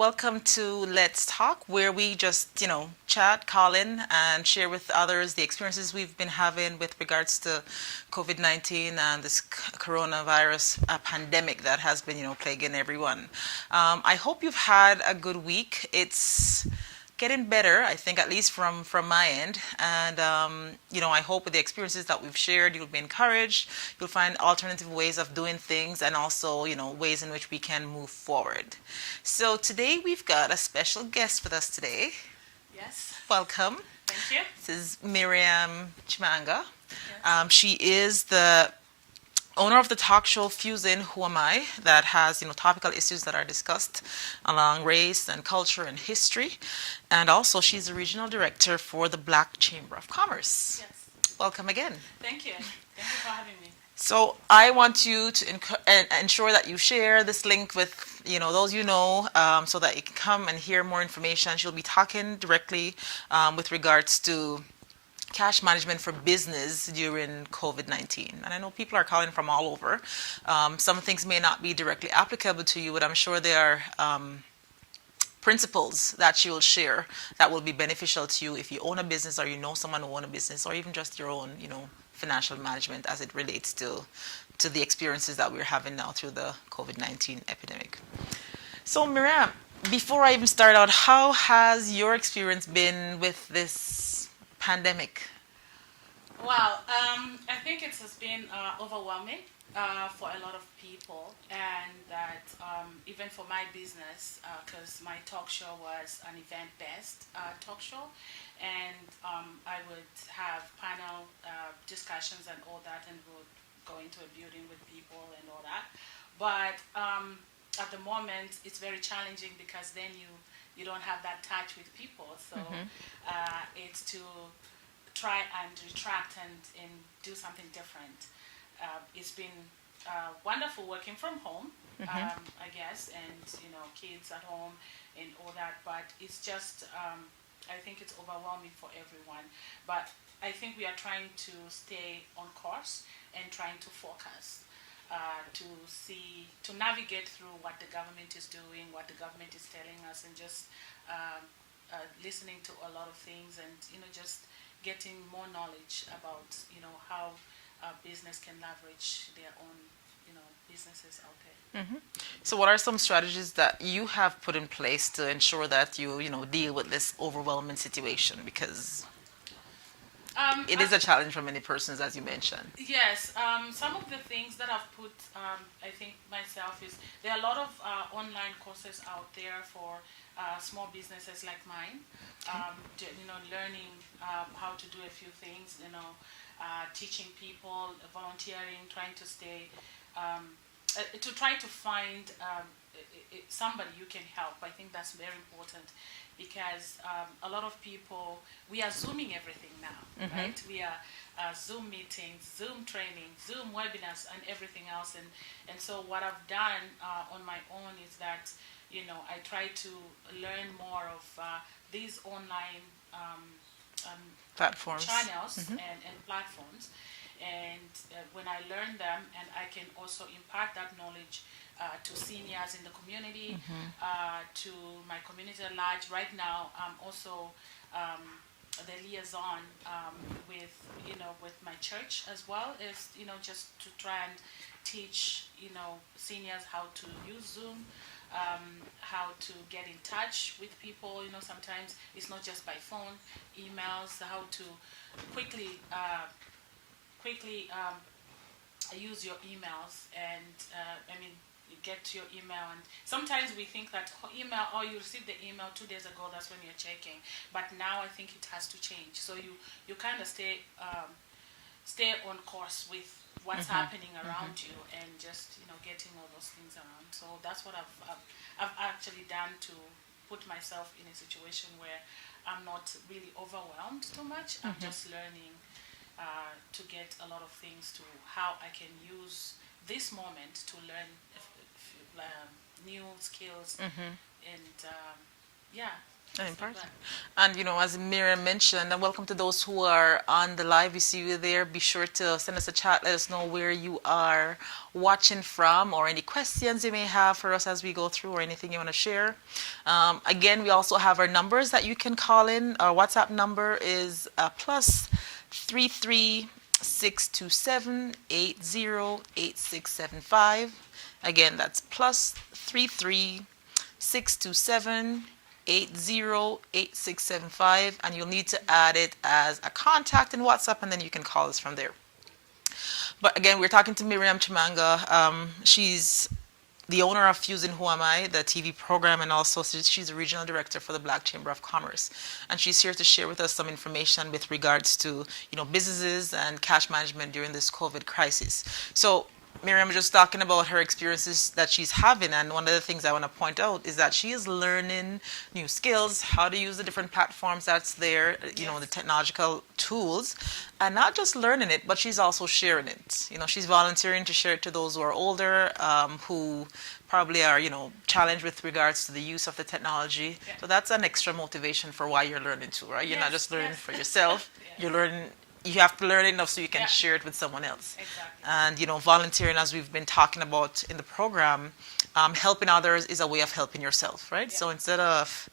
welcome to Let's Talk, where we just, chat, call in, and share with others the experiences we've been having with regards to COVID-19 and this coronavirus pandemic that has been, plaguing everyone. I hope you've had a good week. It's getting better, I think, at least from my end. And I hope with the experiences that we've shared, you'll be encouraged. You'll find alternative ways of doing things, and also, ways in which we can move forward. So today we've got a special guest with us today. Yes, Welcome. thank you. This is Miriam Chimanga. Yes. She is the owner of the talk show Fusing Who Am I, that has topical issues that are discussed along race and culture and history, and also she's the regional director for the Black Chamber of Commerce. Yes. Welcome again. Thank you. Thank you for having me. So I want you to ensure that you share this link with those so that you can come and hear more information. She'll be talking directly with regards to cash management for business during COVID-19. And I know people are calling from all over. Some things may not be directly applicable to you, but I'm sure there are principles that you'll share that will be beneficial to you if you own a business, or you know someone who owns a business, or even just your own, financial management as it relates to the experiences that we're having now through the COVID-19 epidemic. So Miriam, before I even start out, how has your experience been with this pandemic? Wow, I think it has been overwhelming for a lot of people, and that even for my business, because my talk show was an event-based talk show, and I would have panel discussions and all that, and would go into a building with people and all that. But at the moment, it's very challenging because then you don't have that touch with people. So it's to try and retract and do something different. It's been wonderful working from home, I guess, and kids at home and all that. But it's just, I think it's overwhelming for everyone. But I think we are trying to stay on course and trying to focus. To navigate through what the government is doing, what the government is telling us, and just listening to a lot of things, and just getting more knowledge about how business can leverage their own businesses out there. So what are some strategies that you have put in place to ensure that you deal with this overwhelming situation? Because it is a challenge for many persons, as you mentioned. Yes, some of the things that I've put, I think myself, is there are a lot of online courses out there for small businesses like mine. Learning how to do a few things. Teaching people, volunteering, trying to stay, to try to find somebody you can help. I think that's very important because a lot of people, we are Zooming everything now, right? We are Zoom meetings, Zoom training, Zoom webinars, and everything else. And so what I've done on my own is that, I try to learn more of these online Platforms. channels and platforms. And when I learn them, and I can also impart that knowledge to seniors in the community, to my community at large. Right now, I'm also the liaison with my church as well, is just to try and teach seniors how to use Zoom, how to get in touch with people. Sometimes it's not just by phone, emails, how to quickly use your emails, and you get to your email, and sometimes we think that email, or you received the email 2 days ago, that's when you're checking. But now I think it has to change, so you kind of stay on course with what's happening around you, and just getting all those things around. So that's what I've actually done to put myself in a situation where I'm not really overwhelmed too much. I'm just learning to get a lot of things, to how I can use this moment to learn new skills, and yeah, And It's not important. bad. And as Miriam mentioned, and welcome to those who are on the live. We see you there. Be sure to send us a chat. Let us know where you are watching from, or any questions you may have for us as we go through, or anything you want to share. Again, we also have our numbers that you can call in. Our WhatsApp number is +33 627 80 8675. Again, that's +33 627 80 8675, and you'll need to add it as a contact in WhatsApp, and then you can call us from there. But again, we're talking to Miriam Chimanga. She's the owner of Fusing Who Am I, the TV program, and also she's a regional director for the Black Chamber of Commerce. And she's here to share with us some information with regards to, businesses and cash management during this COVID crisis. So Miriam was just talking about her experiences that she's having, and one of the things I want to point out is that she is learning new skills, how to use the different platforms that's there, the technological tools, and not just learning it, but she's also sharing it. She's volunteering to share it to those who are older, who probably are, challenged with regards to the use of the technology. Yeah. So that's an extra motivation for why you're learning too, right? You're not Yes, just learning yes. for yourself. Yes. You're learning. You have to learn enough so you can Yeah. share it with someone else. Exactly. And volunteering, as we've been talking about in the program, helping others is a way of helping yourself, right? Yeah. So instead of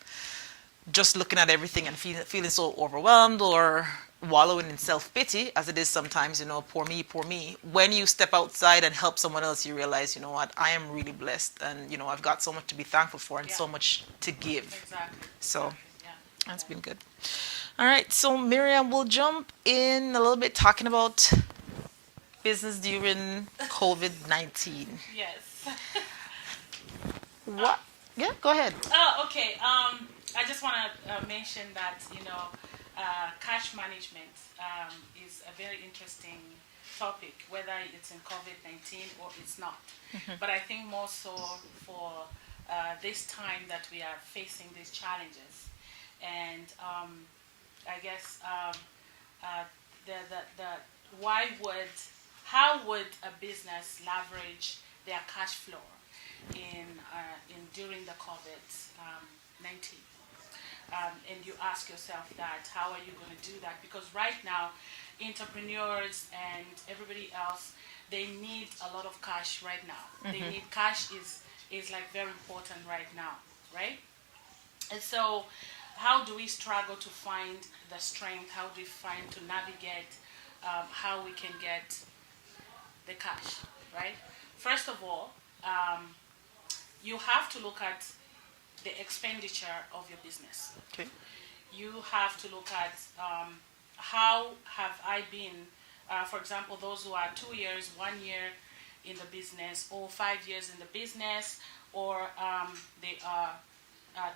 just looking at everything and feeling so overwhelmed, or wallowing in self-pity as it is sometimes, poor me, when you step outside and help someone else, you realize, what, I am really blessed, and I've got so much to be thankful for, and Yeah. so much to give. Exactly. So Exactly. Yeah. that's been good. All right, so Miriam, we'll jump in a little bit talking about business during COVID-19. Yes. What? Yeah, go ahead. Oh, okay. I just want to mention that cash management is a very interesting topic, whether it's in COVID-19 or it's not. But I think more so for this time that we are facing these challenges, and I guess the why would how would a business leverage their cash flow in during the COVID 19? And you ask yourself that, how are you going to do that? Because right now, entrepreneurs and everybody else, they need a lot of cash right now. They need cash is like very important right now, right? And so, how do we struggle to find the strength? How do we find to navigate how we can get the cash, right? First of all, you have to look at the expenditure of your business. Okay. You have to look at how have I been, for example, those who are 2 years, 1 year in the business, or 5 years in the business, or they are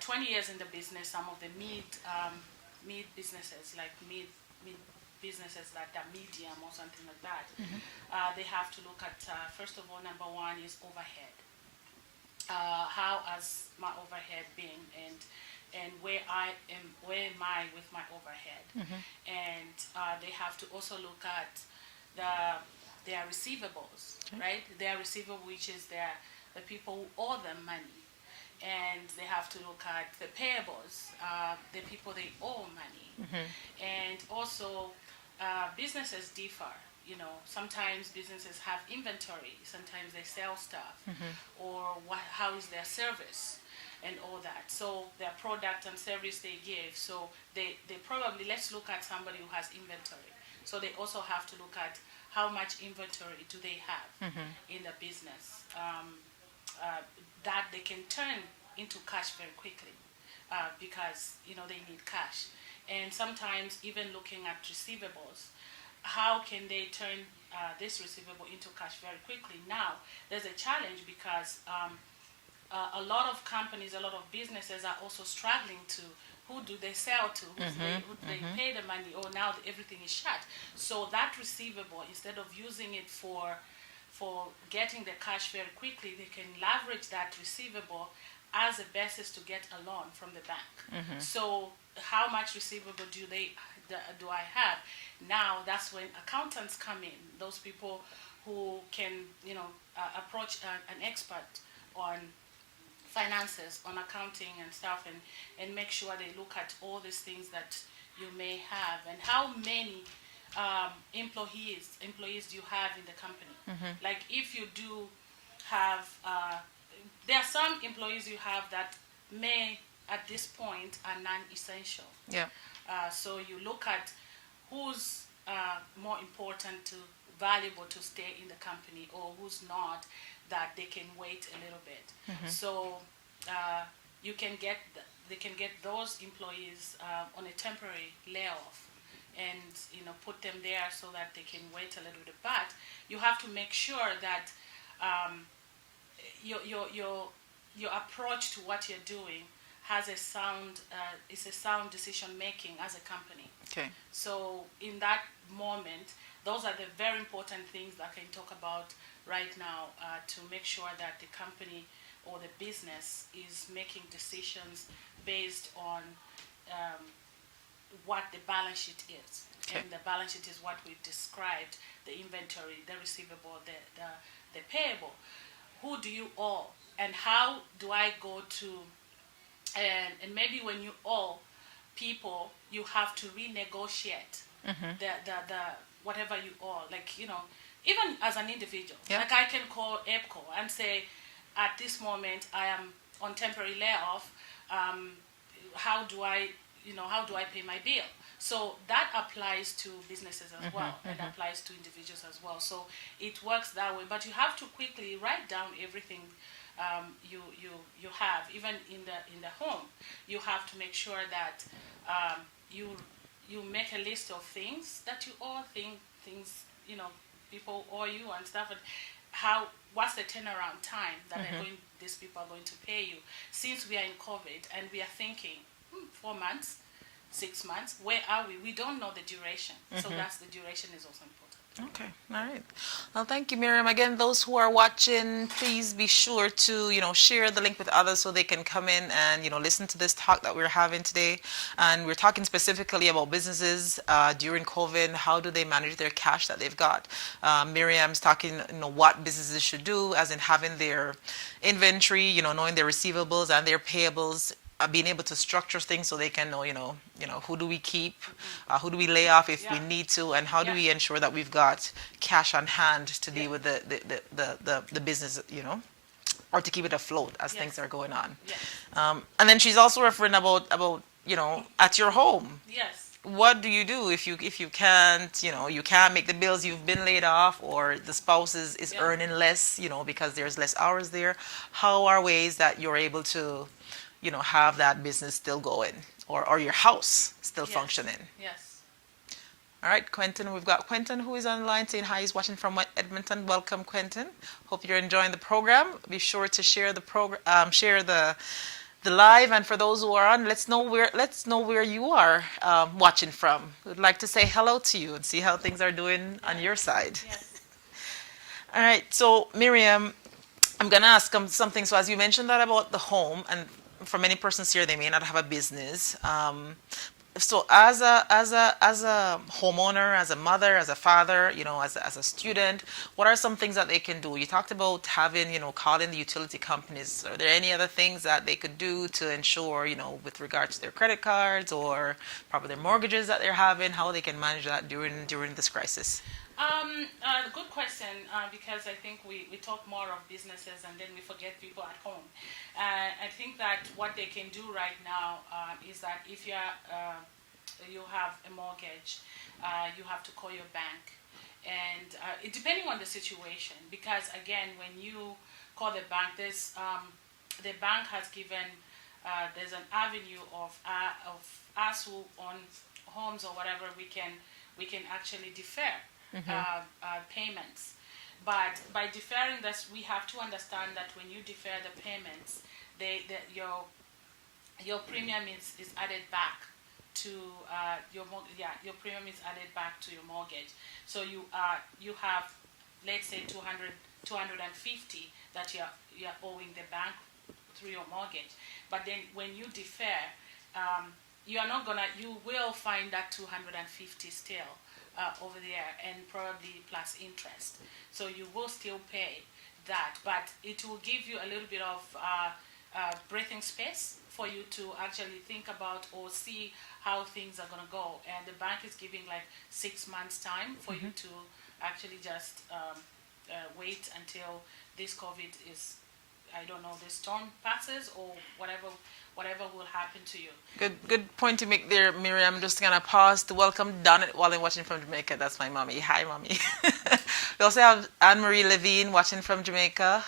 20 years in the business. Some of the mid businesses, like mid businesses like that, medium or something like that. They have to look at first of all, number one is overhead. How has my overhead been, and where am I with my overhead? And they have to also look at their receivables, right? Their receivable, which is the people who owe them money, and they have to look at the payables, the people they owe money, and also businesses differ. Sometimes businesses have inventory, sometimes they sell stuff, or how is their service and all that. So their product and service they give. So they probably, let's look at somebody who has inventory. So they also have to look at how much inventory do they have in the business that they can turn into cash very quickly because they need cash. And sometimes even looking at receivables, how can they turn this receivable into cash very quickly? Now, there's a challenge because a lot of companies, a lot of businesses are also struggling to who do they sell to, who do they pay the money, or now everything is shut. So that receivable, instead of using it for getting the cash very quickly, they can leverage that receivable as a basis to get a loan from the bank. So how much receivable do I have? Now that's when accountants come in. Those people who can approach an expert on finances, on accounting and stuff, and make sure they look at all these things that you may have and how many employees do you have in the company. Like if you do have, there are some employees you have that may at this point are non-essential. Yeah. So you look at who's more important to valuable to stay in the company or who's not, that they can wait a little bit. So you can get they can get those employees on a temporary layoff and put them there so that they can wait a little bit. But you have to make sure that your approach to what you're doing has a sound is a sound decision making as a company. Okay. So in that moment, those are the very important things that I can talk about right now to make sure that the company or the business is making decisions based on what the balance sheet is. Okay. And the balance sheet is what we've described: the inventory, the receivable, the payable. Who do you owe, and how do I go to? And maybe when you owe people, you have to renegotiate the whatever you owe. Like even as an individual, Yeah. like I can call EPCO and say, at this moment I am on temporary layoff. How do I pay my bill? So that applies to businesses as well, and applies to individuals as well. So it works that way. But you have to quickly write down everything you have, even in the home. You have to make sure that you make a list of things that you owe, things people owe you and stuff, and what's the turnaround time that these people are going to pay you. Since we are in COVID and we are thinking 4 months, 6 months, where are we? We don't know the duration. So that's the duration is also important. Okay, all right. Well, thank you, Miriam. Again, those who are watching, please be sure to, share the link with others so they can come in and, listen to this talk that we're having today. And we're talking specifically about businesses during COVID. How do they manage their cash that they've got? Miriam's talking, what businesses should do, as in having their inventory, knowing their receivables and their payables, being able to structure things so they can know, who do we keep, who do we lay off if we need to, and how do we ensure that we've got cash on hand to deal with the business, or to keep it afloat as things are going on. And then she's also referring about at your home. Yes. What do you do if you can't, you can't make the bills, you've been laid off, or the spouse is earning less, because there's less hours there? How are ways that you're able to have that business still going, or your house still functioning? Yes. All right, Quentin, we've got Quentin who is on the line saying hi. He's watching from Edmonton. Welcome, Quentin. Hope you're enjoying the program. Be sure to share the program, share the live, and for those who are on, let's know where you are watching from. We'd like to say hello to you and see how things are doing on your side. Yes. All right, so Miriam, I'm gonna ask something. So as you mentioned that about the home, and for many persons here, they may not have a business. So as a homeowner, as a mother, as a father, as a student, what are some things that they can do? You talked about having, calling the utility companies. Are there any other things that they could do to ensure, with regards to their credit cards or probably their mortgages that they're having, how they can manage that during this crisis? Good question, because I think we talk more of businesses and then we forget people at home. I think that what they can do right now is that if you have a mortgage, you have to call your bank. And depending on the situation, because again, when you call the bank, the bank has given, there's an avenue of us who own homes or whatever, we can actually defer payments. But by deferring this, we have to understand that when you defer the payments, your premium is added back to your premium is added back to your mortgage. So you have, let's say, 250 that you're owing the bank through your mortgage. But then when you defer, you will find that 250 still over there, and probably plus interest. So you will still pay that, but it will give you a little bit of breathing space for you to actually think about or see how things are going to go. And the bank is giving like 6 months time for you to actually just wait until this COVID is, I don't know, this storm passes or whatever will happen to you. Good point to make there, Miriam. I'm just gonna pause to welcome Don while I'm watching from Jamaica. That's my mommy. Hi, mommy. We also have Anne Marie Levine watching from Jamaica.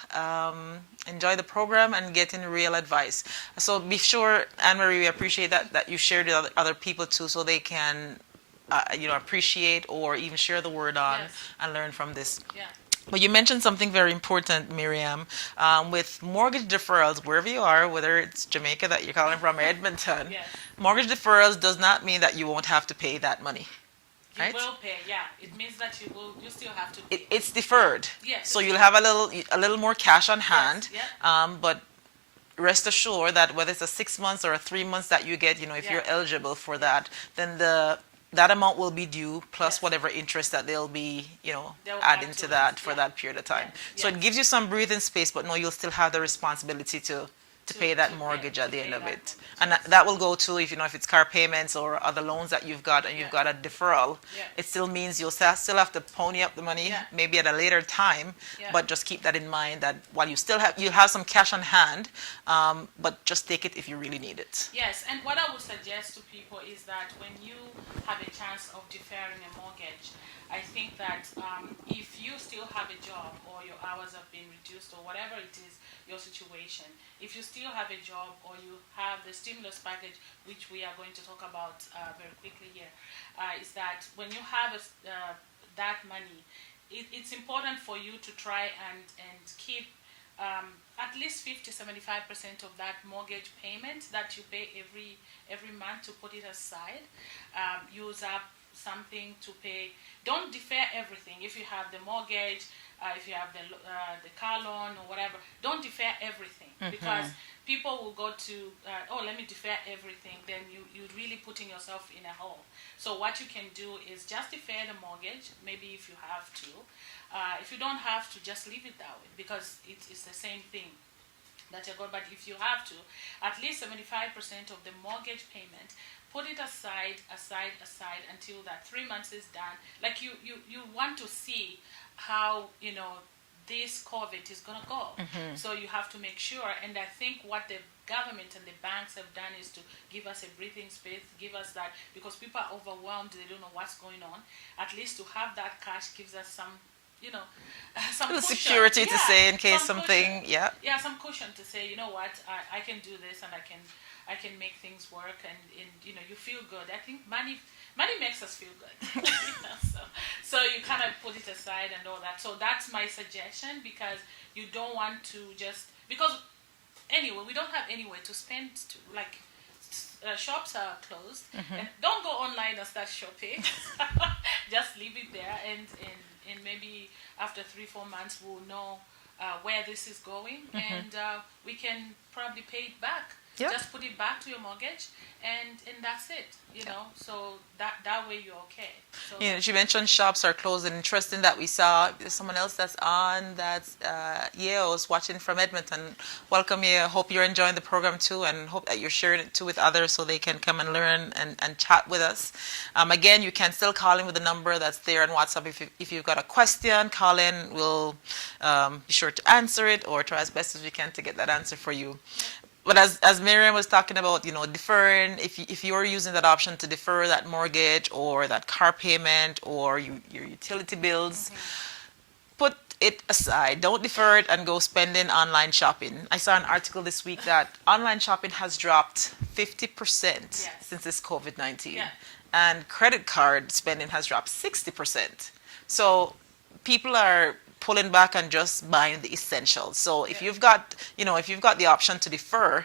Enjoy the program and getting real advice. So be sure, Anne Marie, we appreciate that you shared with other people too, so they can, appreciate or even share the word on Yes. and learn from this. Yeah. But you mentioned something very important, Miriam, with mortgage deferrals, wherever you are, whether it's Jamaica that you're calling from or Edmonton, Yes. mortgage deferrals does not mean that you won't have to pay that money, You right? will pay, yeah. It means that you still have to pay. It's deferred, Yes, so it's you'll have a little more cash on hand. Yes, But rest assured that whether it's a 6 months or a 3 months that you get, if Yeah. you're eligible for that, then that amount will be due plus Yes. whatever interest that they'll be, They'll adding add to to that it, for yeah. that period of time. Yeah, So yeah. it gives you some breathing space, but no, you'll still have the responsibility to pay that to mortgage pay- at the to end pay of that it. mortgage, And yes. that will go to if it's car payments or other loans that you've got and you've Yeah. got a deferral. Yeah. It still means you'll still have to pony up the money Yeah. maybe at a later time, Yeah. but just keep that in mind that while you have some cash on hand, but just take it if you really need it. Yes, and what I would suggest to people is that when you have a chance of deferring a mortgage, I think that if you still have a job or your hours have been reduced or whatever it is, your situation, if you still have a job or you have the stimulus package, which we are going to talk about very quickly here, is that when you have that money, it's important for you to try and keep at least 50-75% of that mortgage payment that you pay every month, to put it aside. Use up something to pay. Don't defer everything. If you have the mortgage, if you have the car loan or whatever, don't defer everything, because people will go to let me defer everything. Then you're really putting yourself in a hole. So what you can do is just defer the mortgage, maybe if you have to. If you don't have to, just leave it that way, because it's the same thing that you're going. But if you have to, at least 75% of the mortgage payment, put it aside until that 3 months is done. Like you want to see how this COVID is going to go. So you have to make sure. And I think what the government and the banks have done is to give us a breathing space, give us that, because people are overwhelmed, they don't know what's going on. At least to have that cash gives us some some Little cushion. security to Yeah, say in case some something, cushion. yeah. Yeah, some cushion to say, you know what, I can do this, and I can make things work, and you feel good. I think money makes us feel good. So you kind of put it aside and all that. So that's my suggestion, because you don't want to because anyway, we don't have anywhere to spend. Shops are closed. And don't go online and start shopping. Just leave it there, and maybe after 3-4 months we'll know where this is going, and we can probably pay it back. Yeah. Just put it back to your mortgage, and that's it. So that way you're okay. So She mentioned shops are closed, and interesting that we saw someone else that's Yeo's watching from Edmonton. Welcome, Yeo. Hope you're enjoying the program too, and hope that you're sharing it too with others so they can come and learn and chat with us. Again, you can still call in with the number that's there on WhatsApp. If you've got a question, call in. We'll be sure to answer it or try as best as we can to get that answer for you. But as Miriam was talking about, deferring, if you're using that option to defer that mortgage or that car payment or your utility bills, put it aside. Don't defer it and go spending online shopping. I saw an article this week that online shopping has dropped 50% since this COVID-19. Yeah. And credit card spending has dropped 60%. So people are pulling back on just buying the essentials. So if you've got the option to defer,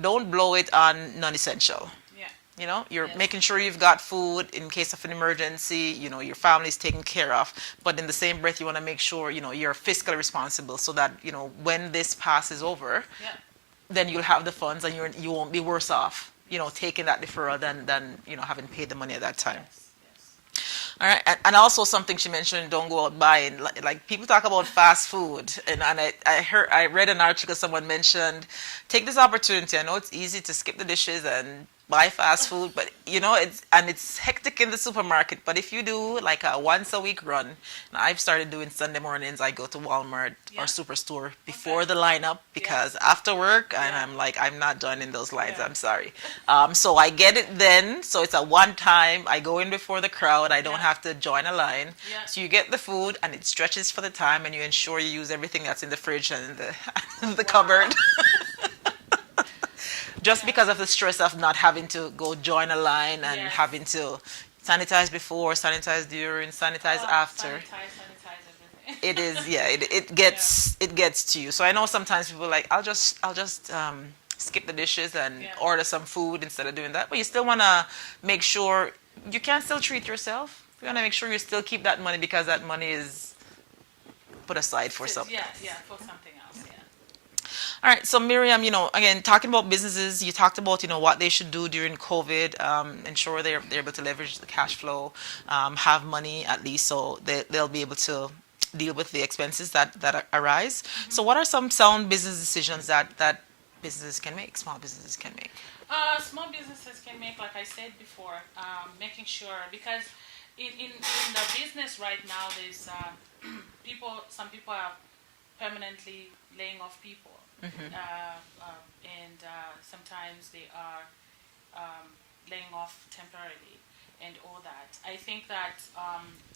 don't blow it on non-essential. You're making sure you've got food in case of an emergency, your family's taken care of. But in the same breath, you want to make sure, you're fiscally responsible so that, when this passes over, then you'll have the funds and you won't be worse off, taking that deferral than having paid the money at that time. Yes. All right, and also something she mentioned: don't go out buying. Like people talk about fast food, and I read an article someone mentioned, take this opportunity. I know it's easy to skip the dishes and buy fast food, but it's hectic in the supermarket. But if you do like a once a week run, and I've started doing Sunday mornings. I go to Walmart or Yeah. Superstore before Okay. the lineup Yeah. because after work, and Yeah. I'm like, I'm not joining those lines. Yeah. I'm sorry. So I get it then. So it's a one time. I go in before the crowd. I don't Yeah. have to join a line. Yeah. So you get the food and it stretches for the time, and you ensure you use everything that's in the fridge and in the the Wow. cupboard. Just Yeah. because of the stress of not having to go join a line and Yes. having to sanitize before, sanitize during, sanitize after. Sanitize everything. It is, yeah, Yeah. it gets to you. So I know sometimes people are like, I'll just skip the dishes and Yeah. order some food instead of doing that. But you still want to make sure you can still treat yourself. You want to make sure you still keep that money because that money is put aside for something. Yeah, yeah, for something else. Yeah. All right, so Miriam, again, talking about businesses, you talked about, what they should do during COVID, ensure they're able to leverage the cash flow, have money at least so they'll be able to deal with the expenses that arise. So what are some sound business decisions that businesses can make, small businesses can make? Small businesses can make, like I said before, making sure because in the business right now, there's some people are permanently laying off people, and sometimes they are laying off temporarily and all that. I think that,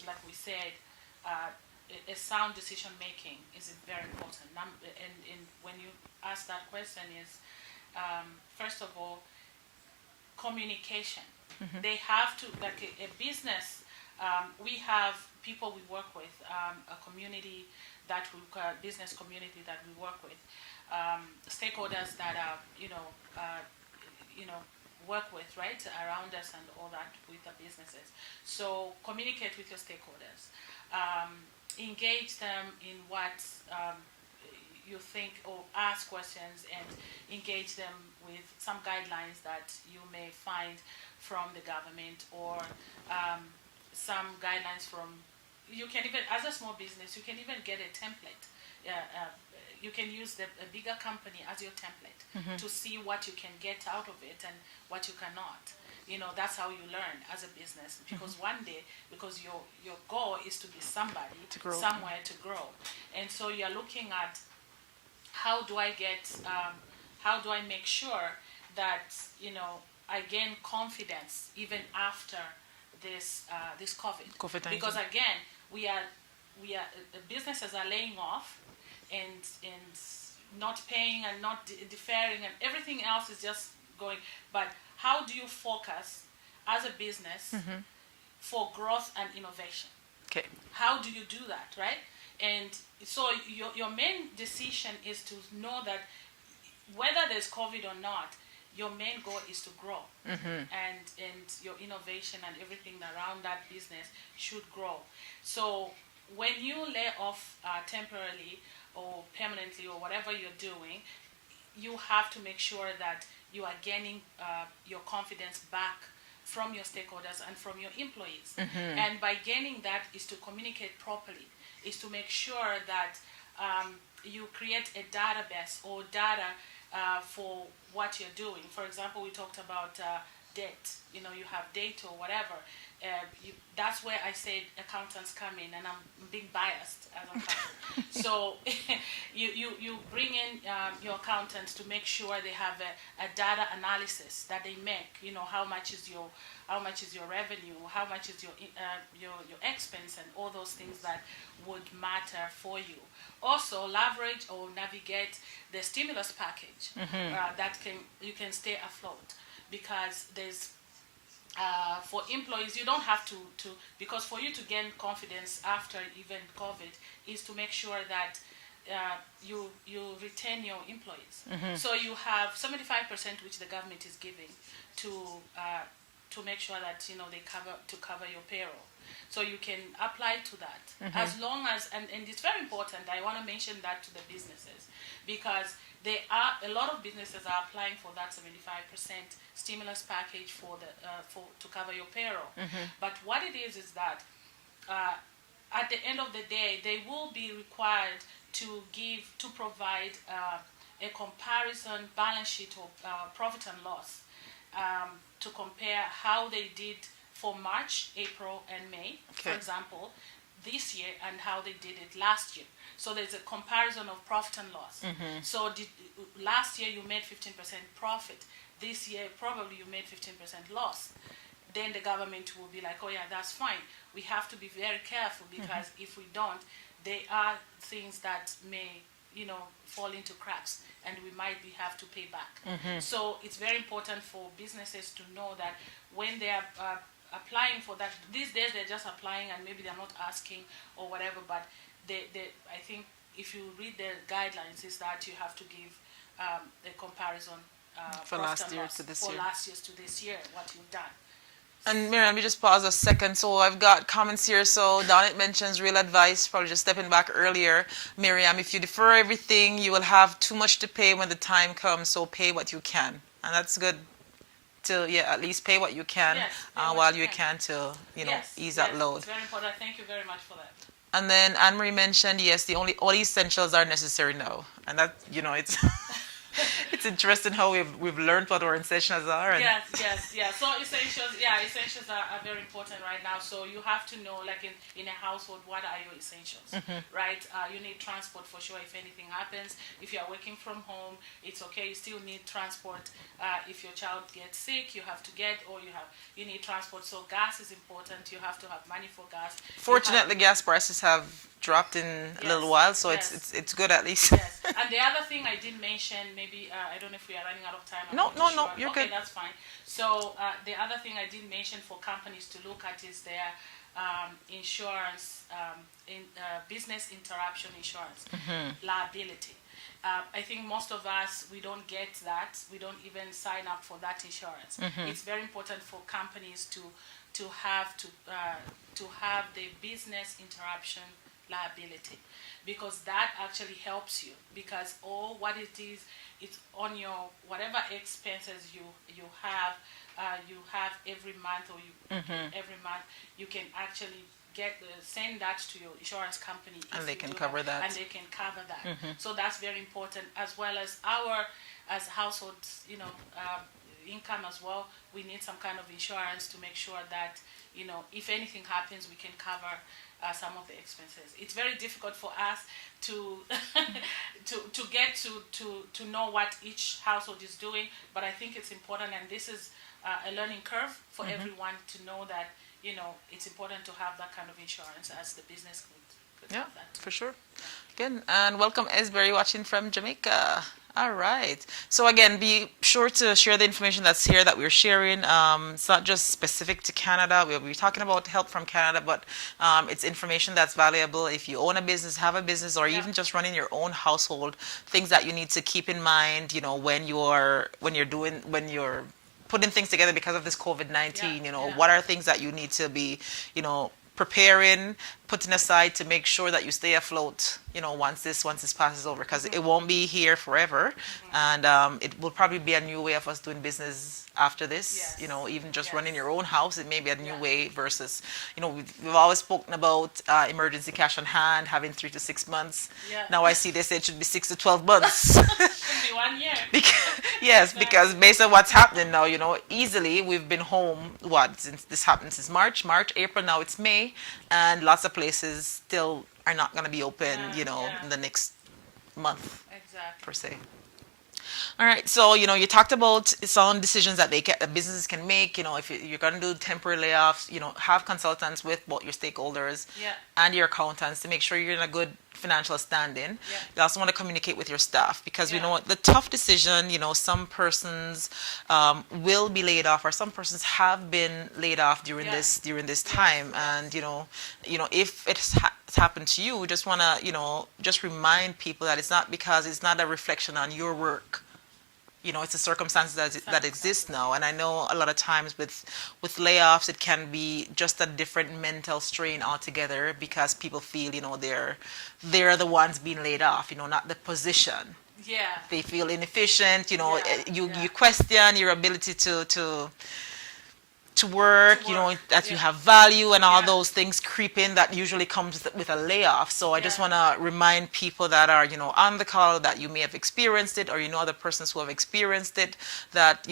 like we said, a sound decision making is very important. And when you ask that question, is first of all, communication. They have to, like a business, we have people we work with, a community business community that we work with, stakeholders that are, you know, work with, right, around us and all that with the businesses. So communicate with your stakeholders. Engage them in what you think, or ask questions and engage them with some guidelines that you may find from the government, or some guidelines from, you can even, as a small business, you can even get a template. You can use a bigger company as your template to see what you can get out of it and what you cannot. That's how you learn as a business, because one day, because your goal is to be somebody To grow. somewhere, to grow. And so you're looking at, how do I make sure that I gain confidence even after this COVID? COVID-19. Because again, we are the businesses are laying off, and not paying, and not deferring, and everything else is just going. But how do you focus as a business for growth and innovation? Okay. How do you do that, right? And so your main decision is to know that whether there's COVID or not, your main goal is to grow, and your innovation and everything around that business should grow. So when you lay off temporarily or permanently or whatever you're doing, you have to make sure that you are gaining your confidence back from your stakeholders and from your employees. And by gaining that is to communicate properly, is to make sure that you create a database or data for what you're doing. For example, we talked about debt. You have debt or whatever. That's where I said accountants come in, and I'm being biased as an accountant. So you bring in your accountants to make sure they have a data analysis that they make. How much is your revenue, how much is your expense, and all those things that would matter for you. Also, leverage or navigate the stimulus package that you can stay afloat, because there's for employees, you don't have to because for you to gain confidence after even COVID is to make sure that you retain your employees. So you have 75%, which the government is giving to make sure that they cover your payroll. So you can apply to that as long as, and it's very important. I want to mention that to the businesses, because a lot of businesses are applying for that 75% stimulus package to cover your payroll. But what it is that uh, at the end of the day, they will be required to provide a comparison balance sheet of profit and loss, to compare how they did for March, April, and May, for Okay. example, this year and how they did it last year. So there's a comparison of profit and loss. So last year you made 15% profit. This year probably you made 15% loss. Then the government will be like, oh yeah, that's fine. We have to be very careful because if we don't, there are things that may, fall into cracks and we might have to pay back. So it's very important for businesses to know that when they are applying for that, these days they're just applying and maybe they're not asking or whatever, but I think if you read the guidelines is that you have to give a comparison For profit last and year loss to this for year. last year's to this year, what you've done. And Miriam, let me just pause a second. So I've got comments here. So Donnet mentions real advice, probably just stepping back earlier. Miriam, if you defer everything, you will have too much to pay when the time comes. So pay what you can. And that's good to, at least pay what you can Yes, pay what while you you can. can to, Yes, ease that yes, load. it's very important. Thank you very much for that. And then Anne Marie mentioned, yes, the only all essentials are necessary now. And that, it's it's interesting how we've learned what our essentials are. And Yes. So essentials are very important right now. So you have to know, like in a household, what are your essentials, right? You need transport for sure if anything happens. If you are working from home, it's okay. You still need transport. If your child gets sick, you have to you need transport. So gas is important. You have to have money for gas. fortunately, gas prices have dropped in a little Yes, while, so yes. it's good at least. Yes, and the other thing I didn't mention, maybe I don't know if we are running out of time. I'm No, not no, too no, sure. you're Okay, good. that's fine. So the other thing I didn't mention for companies to look at is their insurance, business interruption insurance liability. I think most of us, we don't get that. We don't even sign up for that insurance. It's very important for companies to have the business interruption liability, because that actually helps you, because all what it is, it's on your whatever expenses you have every month, or every month you can actually send that to your insurance company, And if they you can do cover that. and they can cover that. So that's very important, as well as as households, income as well. We need some kind of insurance to make sure that if anything happens, we can cover some of the expenses. It's very difficult for us to to get to know what each household is doing, but I think it's important, and this is a learning curve for everyone to know that it's important to have that kind of insurance, as the business could Yeah, have that. for sure. Good. And welcome, Esberry, watching from Jamaica. All right. So again, be sure to share the information that's here that we're sharing. It's not just specific to Canada. We'll be talking about help from Canada, but it's information that's valuable. If you own a business, have a business, or even just running your own household, things that you need to keep in mind, when you're putting things together because of this COVID-19, what are things that you need to be, preparing, putting aside to make sure that you stay afloat, once this passes over, because it won't be here forever, and it will probably be a new way of us doing business after this. Yes. Even just Yes. running your own house, it may be a new Yeah. way versus, we've always spoken about emergency cash on hand, having 3 to 6 months. Yeah. Now I see they say it should be 6 to 12 months. Should be 1 year. Yes, because based on what's happening now, easily we've been home, since this happened since March, April, now it's May, and lots of places still are not going to be open, in the next month, Exactly. per se. All right, so you talked about some decisions that businesses can make. If you're going to do temporary layoffs, have consultants with both your stakeholders Yeah. and your accountants to make sure you're in a good financial standing. Yeah. You also want to communicate with your staff, because we Yeah. know the tough decision. Some persons will be laid off, or some persons have been laid off during Yeah. this time, Yes. and if it's happened to you, we just want to just remind people that it's not a reflection on your work. It's a circumstance that exists now. And I know a lot of times with layoffs, it can be just a different mental strain altogether, because people feel, they're the ones being laid off, not the position. Yeah. They feel inefficient, Yeah, you yeah. you question your ability to to work, To work. that you Yeah. have value and all Yeah. those things creep in that usually comes with a layoff. So I just Yeah. want to remind people that are, on the call that you may have experienced it or other persons who have experienced it that,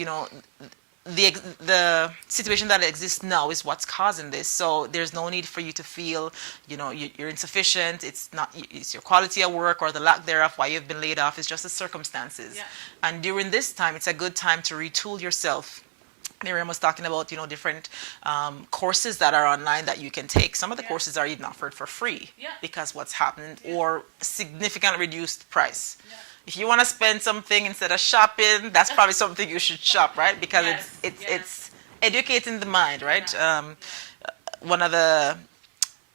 the situation that exists now is what's causing this. So there's no need for you to feel, you're insufficient. It's not, it's your quality of work or the lack thereof why you've been laid off. It's just the circumstances. Yeah. And during this time, it's a good time to retool yourself. Miriam was talking about, different courses that are online that you can take. Some of the Yeah. courses are even offered for free Yeah. because what's happened Yeah. or significantly reduced price. Yeah. If you want to spend something instead of shopping, that's probably something you should shop, right? Because Yes. it's Yes. it's educating the mind, right? Yeah. One of the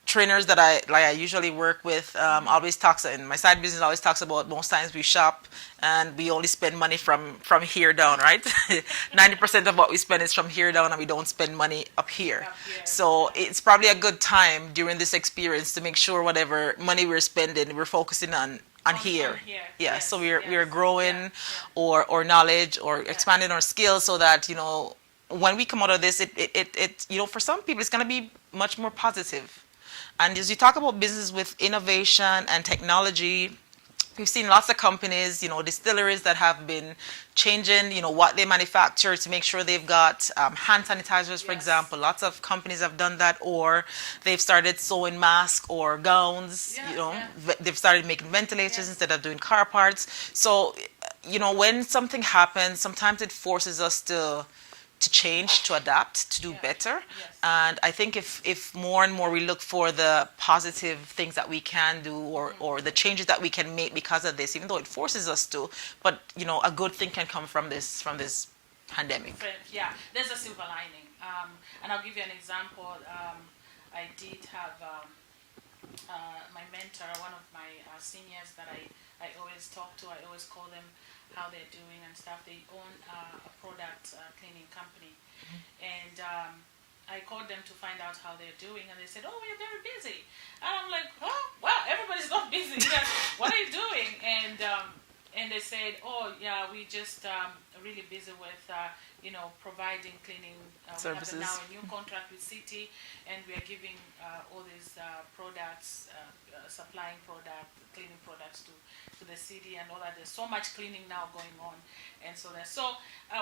trainers that I usually work with always talks in my side business always talks about most times we shop and we only spend money from here down, right? 90% of what we spend is from here down and we don't spend money up here. Up here. So it's probably a good time during this experience to make sure whatever money we're spending we're focusing on here. On here. Yeah, Yes. so we're Yes. growing Yeah. or knowledge or expanding our skills so that when we come out of this it for some people it's going to be much more positive. And as you talk about business with innovation and technology, we've seen lots of companies, distilleries that have been changing, what they manufacture to make sure they've got hand sanitizers, for Yes. example. Lots of companies have done that, or they've started sewing masks or gowns. Yeah, yeah. They've started making ventilators Yes. instead of doing car parts. So, when something happens, sometimes it forces us to change, to adapt, to do Yeah. better. Yes. And I think if more and more we look for the positive things that we can do or the changes that we can make because of this, even though it forces us to, but a good thing can come from this pandemic. Yeah, there's a silver lining. And I'll give you an example. I did have my mentor, one of my seniors that I always talk to. I always call them how they're doing and stuff. They own a product cleaning company. And I called them to find out how they're doing. And they said, oh, we're very busy. And I'm like, oh, wow, everybody's not busy. What are you doing? And they said, oh, yeah, we just really busy with, providing cleaning. Services. We have now a new contract with City, and we are giving all these products, supplying cleaning products to the city and all that. There's so much cleaning now going on. And so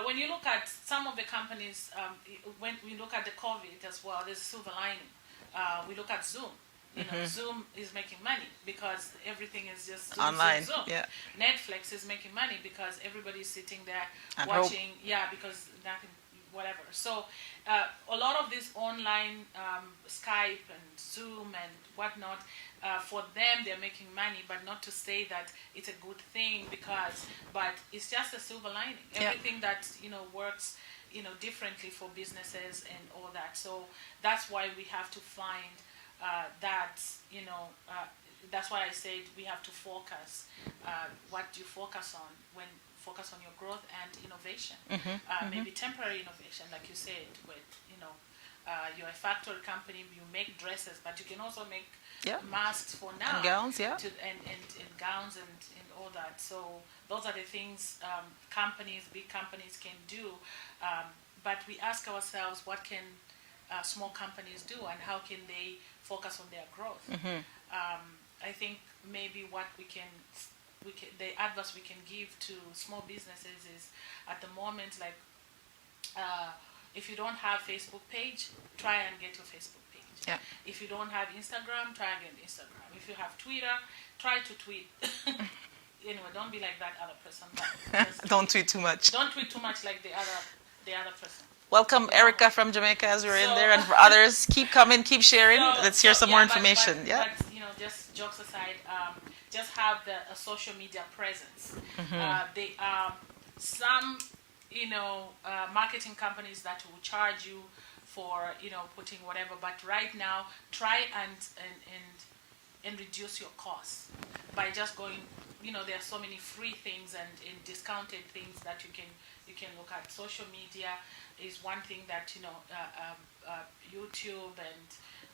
when you look at some of the companies, when we look at the COVID as well, there's a silver lining. We look at Zoom. Zoom is making money because everything is just Zoom, Online. Zoom, Zoom. Yeah. Netflix is making money because everybody's sitting there And watching. Yeah, because nothing, whatever. So a lot of this online Skype and Zoom and whatnot, for them they're making money, but not to say that it's a good thing but it's just a silver lining. Yeah. Everything that works differently for businesses and all that. So that's why we have to find that that's why I said we have to focus. What do you focus on when focus on your growth and innovation? Maybe temporary innovation, like you said, with you're a factory company, you make dresses, but you can also make Yeah. masks for now. And gowns, yeah. And gowns and all that. So those are the things big companies can do. But we ask ourselves, what can small companies do, and how can they focus on their growth? I think maybe what the advice we can give to small businesses is, at the moment, like if you don't have Facebook page, try and get your Facebook page. Yeah. If you don't have Instagram, try and get Instagram. If you have Twitter, try to tweet. Anyway, don't be like that other person. Don't tweet too much. Don't tweet too much like the other person. Welcome Erica from Jamaica as we're in there, and for others, keep coming, keep sharing. Let's hear some more information. But, just jokes aside, just have a social media presence. They are some, marketing companies that will charge you for, putting whatever. But right now, try and reduce your costs by just going. There are so many free things and discounted things that you can look at. Social media is one thing that YouTube and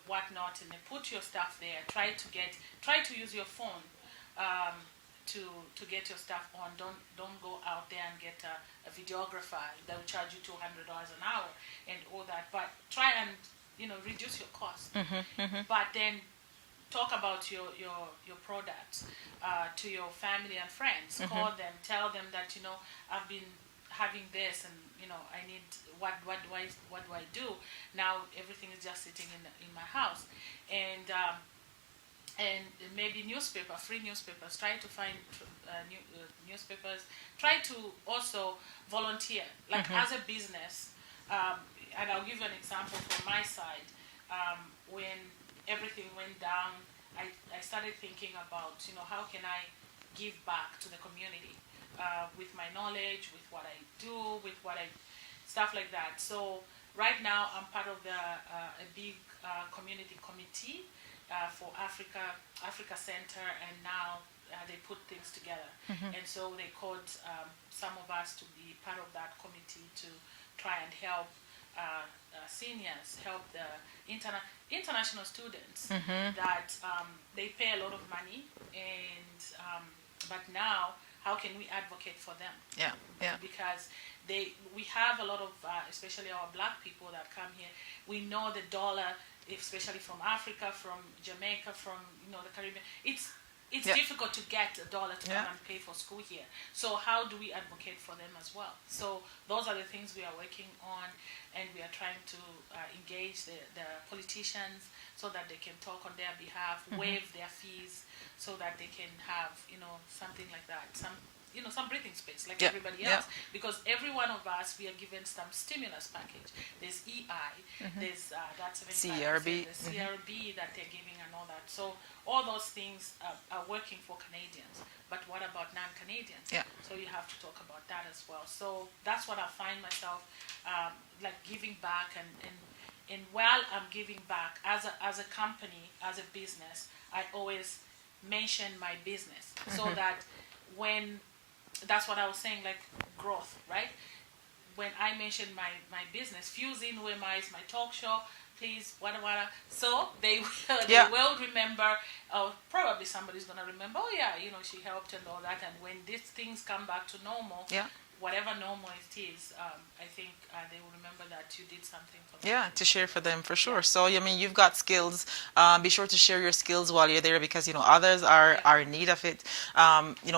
whatnot, and they put your stuff there. Try to use your phone to get your stuff on. Don't go out there and get a videographer that will charge you $200 an hour and all that. But try and reduce your cost. But then talk about your products to your family and friends. Call them, tell them that I've been having this, and I need what do I do now? Everything is just sitting in my house, and maybe free newspapers. Try to find newspapers. Try to also volunteer, like as a business. And I'll give you an example from my side. When everything went down, I started thinking about, how can I give back to the community with my knowledge, with what I do, stuff like that. So right now I'm part of a big community committee for Africa Center, and now they put things together. And so they called some of us to be part of that committee to try and help seniors, help the international students that they pay a lot of money, and but now how can we advocate for them? Because we have a lot of especially our black people that come here. We know the dollar, especially from Africa, from Jamaica, from the Caribbean. It's difficult to get $1 to come and pay for school here. So how do we advocate for them as well? So those are the things we are working on, and we are trying to engage the politicians so that they can talk on their behalf, waive their fees, so that they can have something like that, some breathing space like everybody else. Because every one of us, we are given some stimulus package. There's EI, there's that 75%, CRB, the CRB that they're giving and all that. So all those things are working for Canadians. But what about non-Canadians? So you have to talk about that as well. So that's what I find myself like giving back, and while I'm giving back as a company, as a business, I always mention my business so that when that's what I was saying, like growth, right? When I mention my business, Fuse in Wema is my talk show, please, wada. So they will remember, or probably somebody's going to remember, oh yeah, she helped and all that. And when these things come back to normal, whatever normal it is, I think they will remember that you did something for them. To share for them, for sure. So I mean, you've got skills. Be sure to share your skills while you're there, because others are in need of it.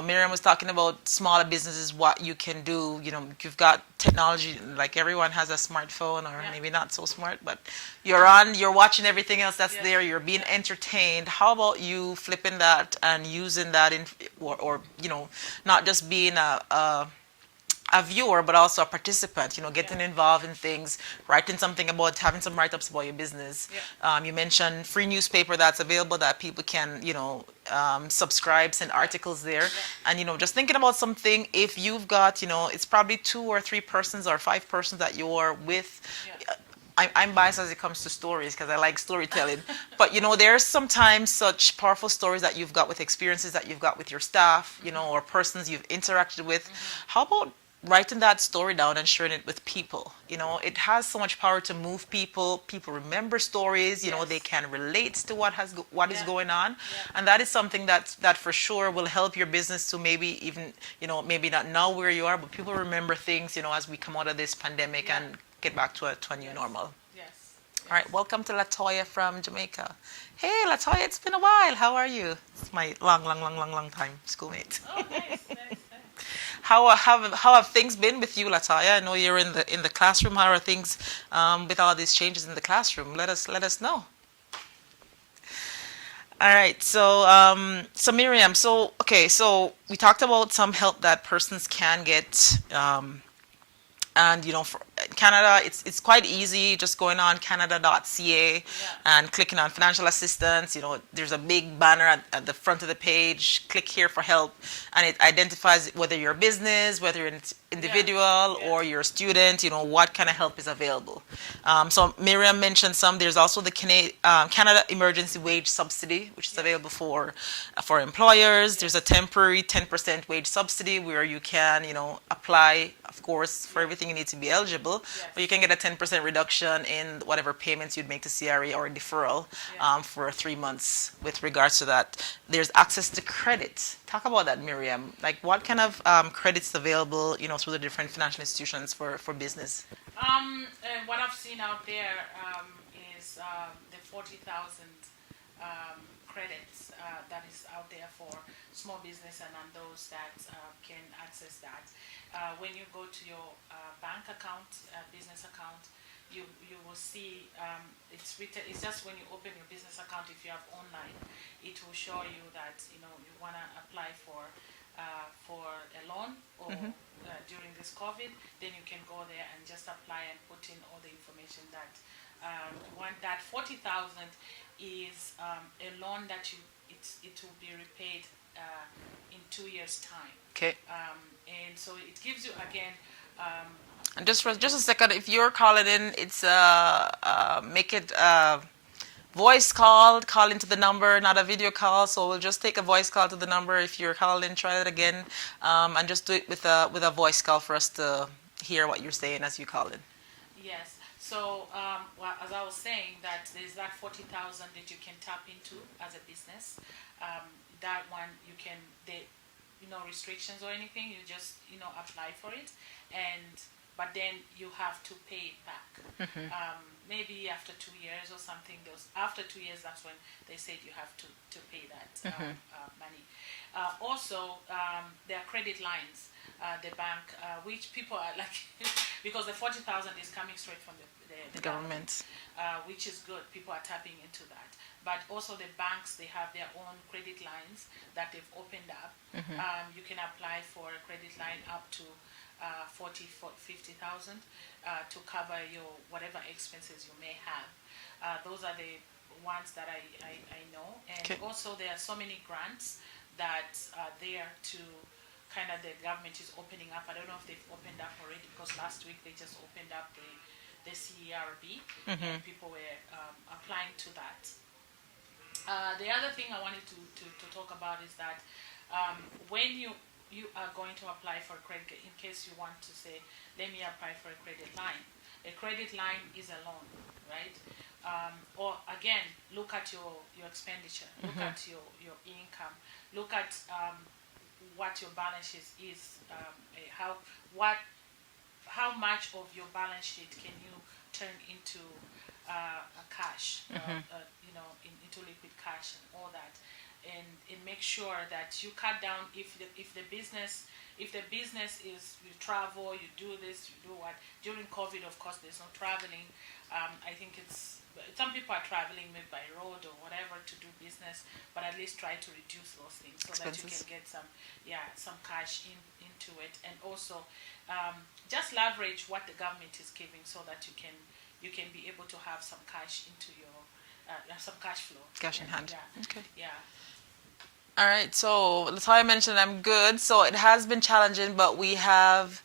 Miriam was talking about smaller businesses, what you can do. You've got technology, like everyone has a smartphone, or maybe not so smart, but you're watching everything else that's there. You're being entertained. How about you flipping that and using that or not just being a viewer, but also a participant, getting involved in things, writing something about, having some write-ups about your business. You mentioned free newspaper that's available that people can, subscribe, send articles there. And, just thinking about something, if you've got, it's probably 2 or 3 persons or 5 persons that you're with. I'm biased as it comes to stories because I like storytelling. But, there's sometimes such powerful stories that you've got with experiences that you've got with your staff, or persons you've interacted with. How about writing that story down and sharing it with people? It has so much power to move people. People remember stories. They can relate to what is going on, and that is something that for sure will help your business to maybe even maybe not know where you are, but people remember things as we come out of this pandemic and get back to a new normal. All right, welcome to Latoya from Jamaica. Hey, Latoya, it's been a while. How are you? It's my long time schoolmate. Oh, nice. How have things been with you, Latoya? I know you're in the classroom. How are things with all these changes in the classroom? Let us know. All right. So Miriam. So we talked about some help that persons can get. And for Canada, it's quite easy, just going on canada.ca and clicking on financial assistance. There's a big banner at the front of the page, click here for help, and it identifies whether you're a business, whether you're an individual or you're a student, what kind of help is available. So Miriam mentioned some. There's also the Canada Emergency Wage Subsidy, which is available for employers. There's a temporary 10% wage subsidy where you can, apply, of course, for everything everything you need to be eligible. Yes. But you can get a 10% reduction in whatever payments you'd make to CRA or deferral Yeah. for 3 months with regards to that. There's access to credit. Talk about that, Miriam. Like what kind of credits available, through the different financial institutions for business? What I've seen out there is the 40,000 credits that is out there for small business and those that can access that. When you go to your bank account, business account, you will see it's written. It's just when you open your business account, if you have online, it will show you that you want to apply for a loan or during this COVID, then you can go there and just apply and put in all the information that you want. That 40,000 is a loan that it will be repaid in 2 years' time. Okay. And so it gives you again. And just for just a second, if you're calling in, it's make it voice call into the number, not a video call. So we'll just take a voice call to the number. If you're calling, try it again, and just do it with a voice call for us to hear what you're saying as you call in. Yes. So well, as I was saying, that there's that 40,000 that you can tap into as a business. That one you can no restrictions or anything. You just apply for it, but then you have to pay it back. Maybe after 2 years or something. After 2 years, that's when they said you have to pay that money. Also, there are credit lines. The bank, which people are like, because the 40,000 is coming straight from the government, which is good. People are tapping into that. But also the banks, they have their own credit lines that they've opened up. You can apply for a credit line up to 50,000 to cover your whatever expenses you may have. Those are the ones that I know. And also there are so many grants that are there to kind of, the government is opening up. I don't know if they've opened up already, because last week they just opened up the CERB and people were applying to that. The other thing I wanted to talk about is that when you are going to apply for credit, in case you want to say, let me apply for a credit line. A credit line is a loan, right? Or again, look at your expenditure, look at your income, look at what your balance sheet is, how much of your balance sheet can you turn into a cash, into liquid cash and all that, and make sure that you cut down if the business is, you travel, you do this, you do what. During COVID, of course, there's no traveling. I think some people are traveling maybe by road or whatever to do business, but at least try to reduce those things so that you can get some cash into it, and also just leverage what the government is giving so that you can be able to have some cash into your some cash flow. Cash in hand. Yeah. Okay. Yeah. All right. So Latoya mentioned I'm good. So it has been challenging, but we have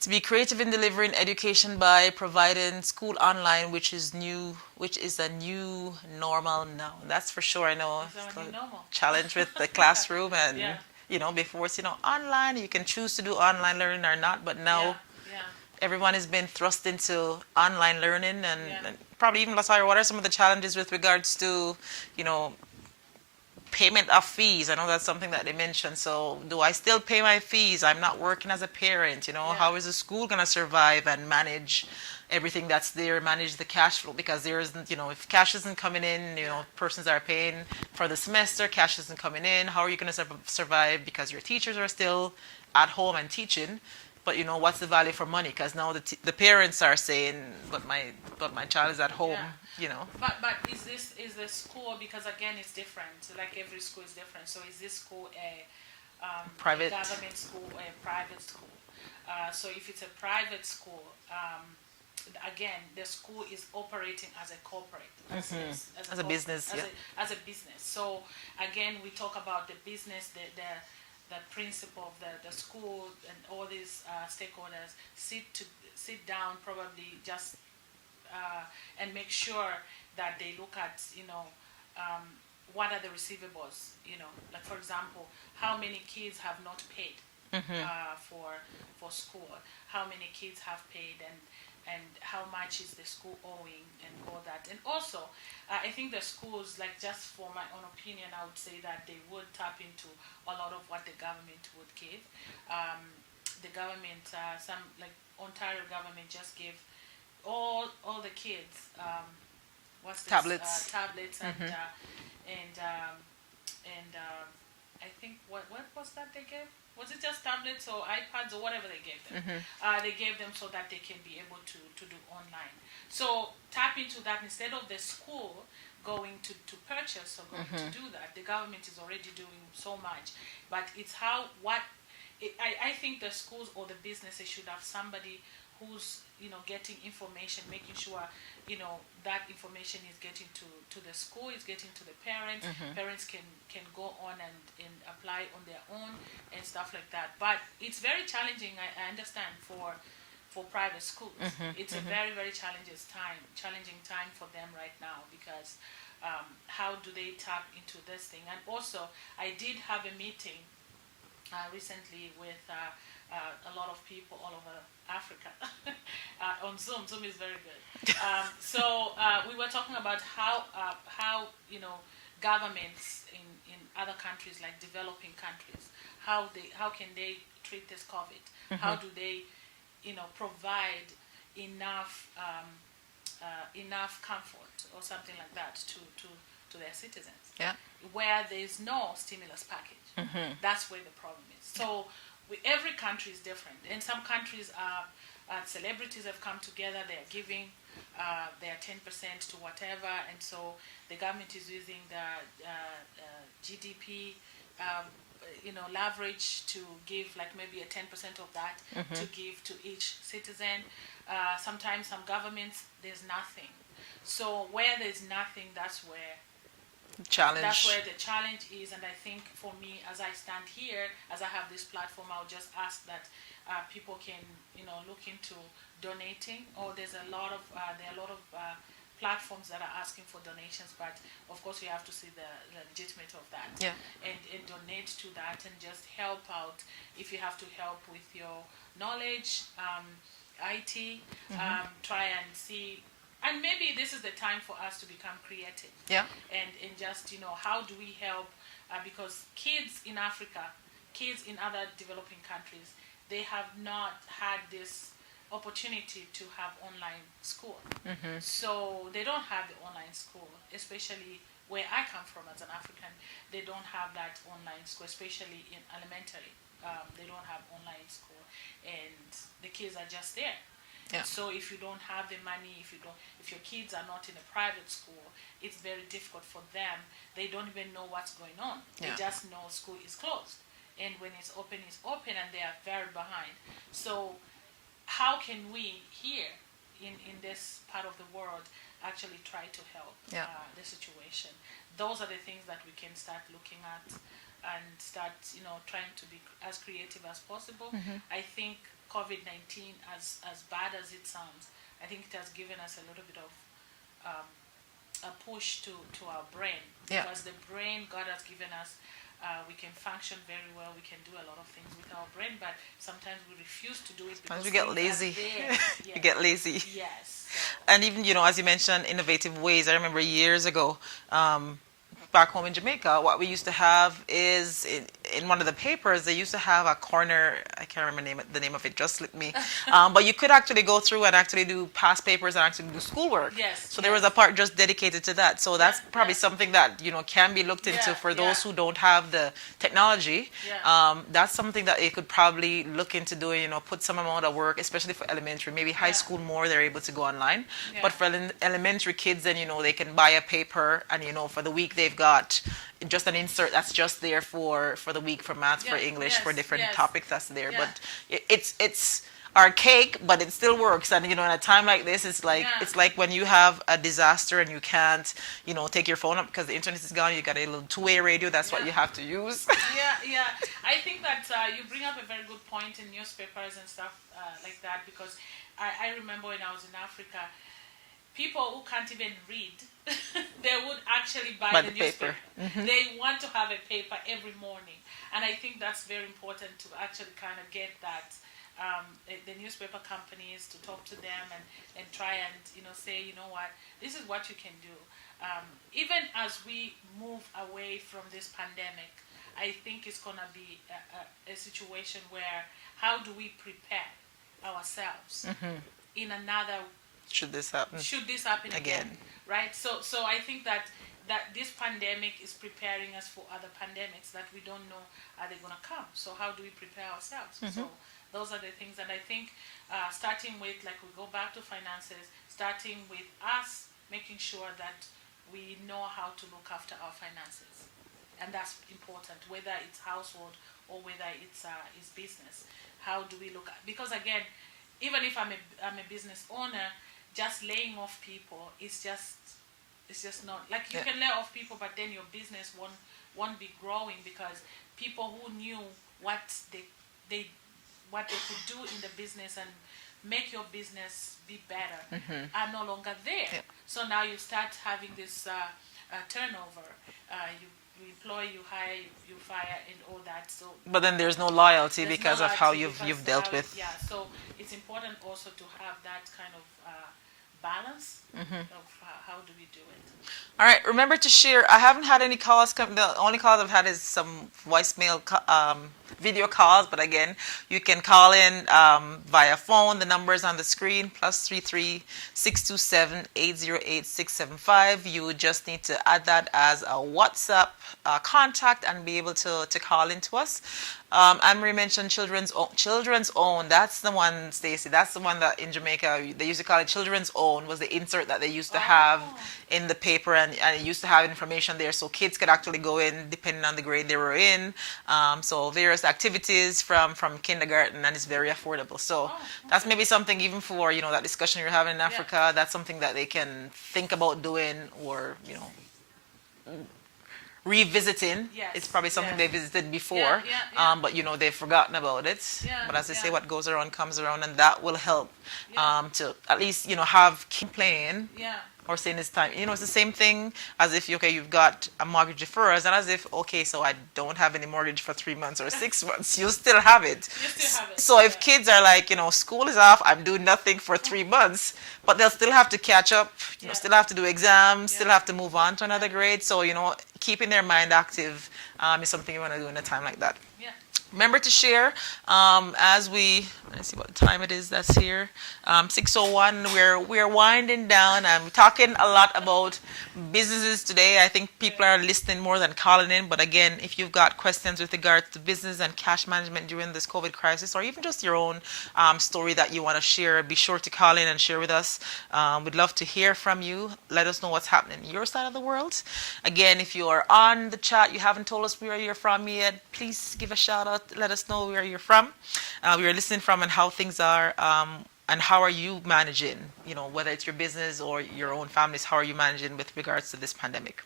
to be creative in delivering education by providing school online, which is a new normal now. That's for sure. I know It's a new normal. challenge with the classroom and Yeah. before it's online, you can choose to do online learning or not, but now Yeah. everyone has been thrust into online learning, and, Yeah. and probably even Latoya, what are some of the challenges with regards to payment of fees? I know that's something that they mentioned. So do I still pay my fees? I'm not working as a parent. How is the school going to survive and manage everything that's there, manage the cash flow? Because there isn't, if cash isn't coming in, persons are paying for the semester, cash isn't coming in. How are you going to survive? Because your teachers are still at home and teaching. But what's the value for money? Because now the parents are saying, but my child is at home. But is the school, because again it's different. So like every school is different. So is this school a private government school or a private school? So if it's a private school, again the school is operating as a corporate, as a business. As a business. So again we talk about the business, the principal of the school and all these stakeholders sit down probably just and make sure that they look at what are the receivables, like for example, how many kids have not paid, for school, how many kids have paid, and how much is the school owing, and all that. And also, I think the schools, like, just for my own opinion, I would say that they would tap into a lot of what the government would give. Um, the government, some, like Ontario government, just gave all the kids, what's this, Tablets. tablets, and I think, what was that they gave? Was it just tablets or iPads or whatever they gave them? They gave them so that they can be able to do online. So tap into that instead of the school going to purchase or going to do that. The government is already doing so much, but it's how what I think the schools or the businesses should have somebody who's getting information, making sure that information is getting to the school, is getting to the parents. Parents can go on and apply on their own and stuff like that. But it's very challenging. I understand for private schools. It's a very very challenging time for them right now because how do they tap into this thing? And also, I did have a meeting recently with a lot of people all over Africa on Zoom. Zoom is very good. So we were talking about how governments in other countries, like developing countries, how can they treat this COVID? How do they provide enough enough comfort or something like that to their citizens? Yeah. Where there's no stimulus package. That's where the problem is. So every country is different. In some countries, celebrities have come together. They are giving their 10% to whatever, and so the government is using the GDP, leverage to give like maybe a 10% of that to give to each citizen. Sometimes some governments there's nothing. So where there's nothing, that's where the challenge is. And I think for me, as I stand here, as I have this platform, I'll just ask that people can look into donating. Or there are a lot of platforms that are asking for donations, but of course we have to see the legitimate of that. Yeah. And donate to that and just help out if you have to help with your knowledge, IT, try and see. And maybe this is the time for us to become creative. Yeah. And just, how do we help? Because kids in Africa, kids in other developing countries, they have not had this opportunity to have online school. So they don't have the online school, especially where I come from as an African. They don't have that online school, especially in elementary. They don't have online school. And the kids are just there. Yeah. So if you don't have the money, if your kids are not in a private school, it's very difficult for them. They don't even know what's going on. Yeah. They just know school is closed, and when it's open, and they are very behind. So how can we here in this part of the world actually try to help the situation? Those are the things that we can start looking at and start trying to be as creative as possible. I think COVID-19, as bad as it sounds, I think it has given us a little bit of a push to our brain. Yeah. Because the brain God has given us, we can function very well. We can do a lot of things with our brain, but sometimes we refuse to do it because we get lazy. Yes. You get lazy. Yes. And even, as you mentioned, innovative ways. I remember years ago, back home in Jamaica, what we used to have is in one of the papers, they used to have a corner. I can't remember the name of it, just slipped me. But you could actually go through and actually do past papers and actually do schoolwork. Yes. So there was a part just dedicated to that. So that's probably something that can be looked into for those who don't have the technology. Yeah. That's something that they could probably look into doing. Put some amount of work, especially for elementary. Maybe high school more, they're able to go online. Yeah. But for elementary kids, then they can buy a paper, and for the week they've got just an insert that's just there for the week, for math, for English, for different topics that's there. But it's archaic, but it still works. And in a time like this, it's like when you have a disaster and you can't take your phone up because the internet is gone. You got a little two-way radio. That's what you have to use. Yeah. I think that you bring up a very good point in newspapers and stuff like that, because I remember when I was in Africa, people who can't even read, they would actually buy By the the paper. newspaper. They want to have a paper every morning, and I think that's very important to actually kind of get that. The newspaper companies to talk to them and try and say, what, this is what you can do. Even as we move away from this pandemic, I think it's gonna be a situation where how do we prepare ourselves in another Should this happen should this happen again, again? right? So I think that this pandemic is preparing us for other pandemics that we don't know are they going to come. So how do we prepare ourselves? So those are the things, and I think starting with, like, we go back to finances, starting with us making sure that we know how to look after our finances, and that's important, whether it's household or whether it's business. How do we look at, because again, even if I'm a business owner, just laying off people is just not, like, you Yeah. can lay off people, but then your business won't be growing, because people who knew what they what they could do in the business and make your business be better are no longer there. Yeah. So now you start having this turnover. You employ, you hire, you fire, and all that. So But then there's no loyalty there's because no of how loyalty you've because dealt how, with. yeah. So it's important also to have that kind of balance of how do we do it. All right, remember to share. I haven't had any calls come. The only calls I've had is some voicemail, video calls. But again, you can call in via phone. The number is on the screen: +33 627 808 675. You would just need to add that as a WhatsApp contact and be able to call into us. Anne-Marie mentioned Children's Own. Children's Own, that's the one, Stacey. That's the one that in Jamaica they used to call it Children's Own. Was the insert that they used to have in the paper, and it used to have information there, so kids could actually go in depending on the grade they were in. So various activities from kindergarten, and it's very affordable. So that's maybe something, even for that discussion you're having in Africa. That's something that they can think about doing, or revisiting. Yes, It's probably something yeah. they visited before, Yeah. but they've forgotten about it. Yeah, But as they say, yeah. what goes around comes around, and that will help Yeah. to at least have keep playing, Yeah. or saying it's time. It's the same thing as if you've got a mortgage deferral, and as if, okay, so I don't have any mortgage for 3 months or 6 months. You still have it. You still have it. So if Yeah. kids are like, school is off, I'm doing nothing for 3 months, but they'll still have to catch up, Yeah. still have to do exams, still Yeah. have to move on to another grade. So, keeping their mind active is something you want to do in a time like that. Yeah. Remember to share as let's see what time it is that's here. 6:01. We're winding down. I'm talking a lot about businesses today. I think people are listening more than calling in. But again, if you've got questions with regards to business and cash management during this COVID crisis, or even just your own story that you want to share, be sure to call in and share with us. We'd love to hear from you. Let us know what's happening in your side of the world. Again, if you are on the chat, you haven't told us where you're from yet, please give a shout out. Let us know where you're from, where you're listening from, and how things are, and how are you managing, whether it's your business or your own families, how are you managing with regards to this pandemic?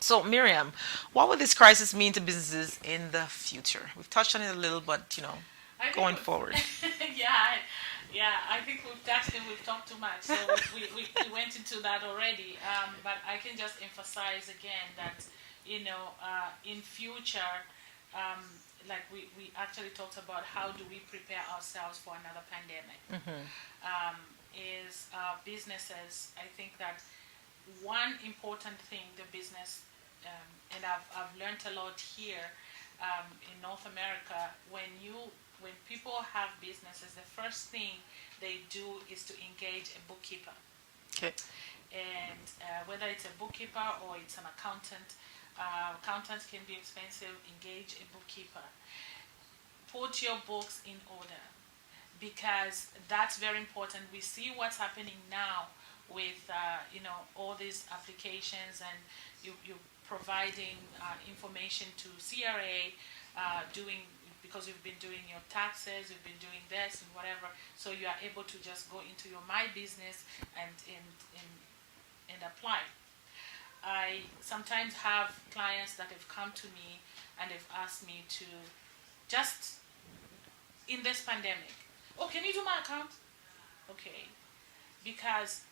So, Miriam, what will this crisis mean to businesses in the future? We've touched on it a little, but, I think going forward. Yeah, I think we've talked too much, so we went into that already. But I can just emphasize again that in future, like we actually talked about how do we prepare ourselves for another pandemic. Is businesses, I think that one important thing the business, and I've learned a lot here in North America, when people have businesses, the first thing they do is to engage a bookkeeper. Okay. And whether it's a bookkeeper or it's an accountant, accountants can be expensive. Engage a bookkeeper. Put your books in order, because that's very important. We see what's happening now with all these applications, and you're providing information to CRA, doing, because you've been doing your taxes, you've been doing this and whatever, so you are able to just go into your My Business and apply. I sometimes have clients that have come to me and they've asked me to just, in this pandemic, oh, can you do my account? Okay. Because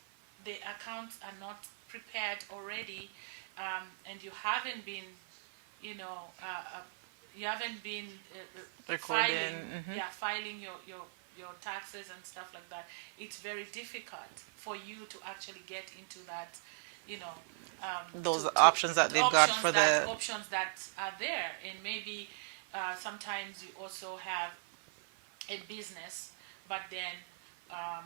the accounts are not prepared already, and you haven't been, you know, you haven't been Recording. filing, yeah, filing your taxes and stuff like that. It's very difficult for you to actually get into that, you know, Those to options that they've got for the. options that are there, and maybe sometimes you also have a business, but then um,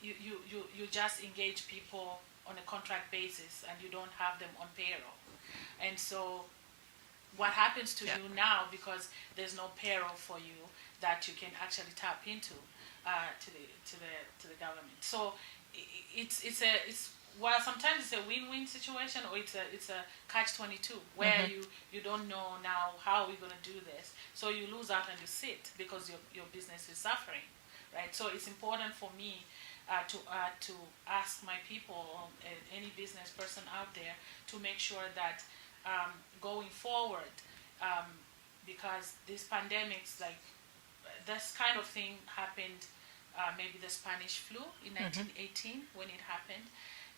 you just engage people on a contract basis and you don't have them on payroll. And so what happens to Yeah. you now, because there's no payroll for you that you can actually tap into to the government. So it's well, sometimes it's a win-win situation, or it's a catch-22 where you don't know now how we're going to do this. So you lose out and you sit because your business is suffering, right? So it's important for me to ask my people, any business person out there, to make sure that going forward, um, because these pandemics, like this kind of thing happened, maybe the Spanish flu in 1918 when it happened,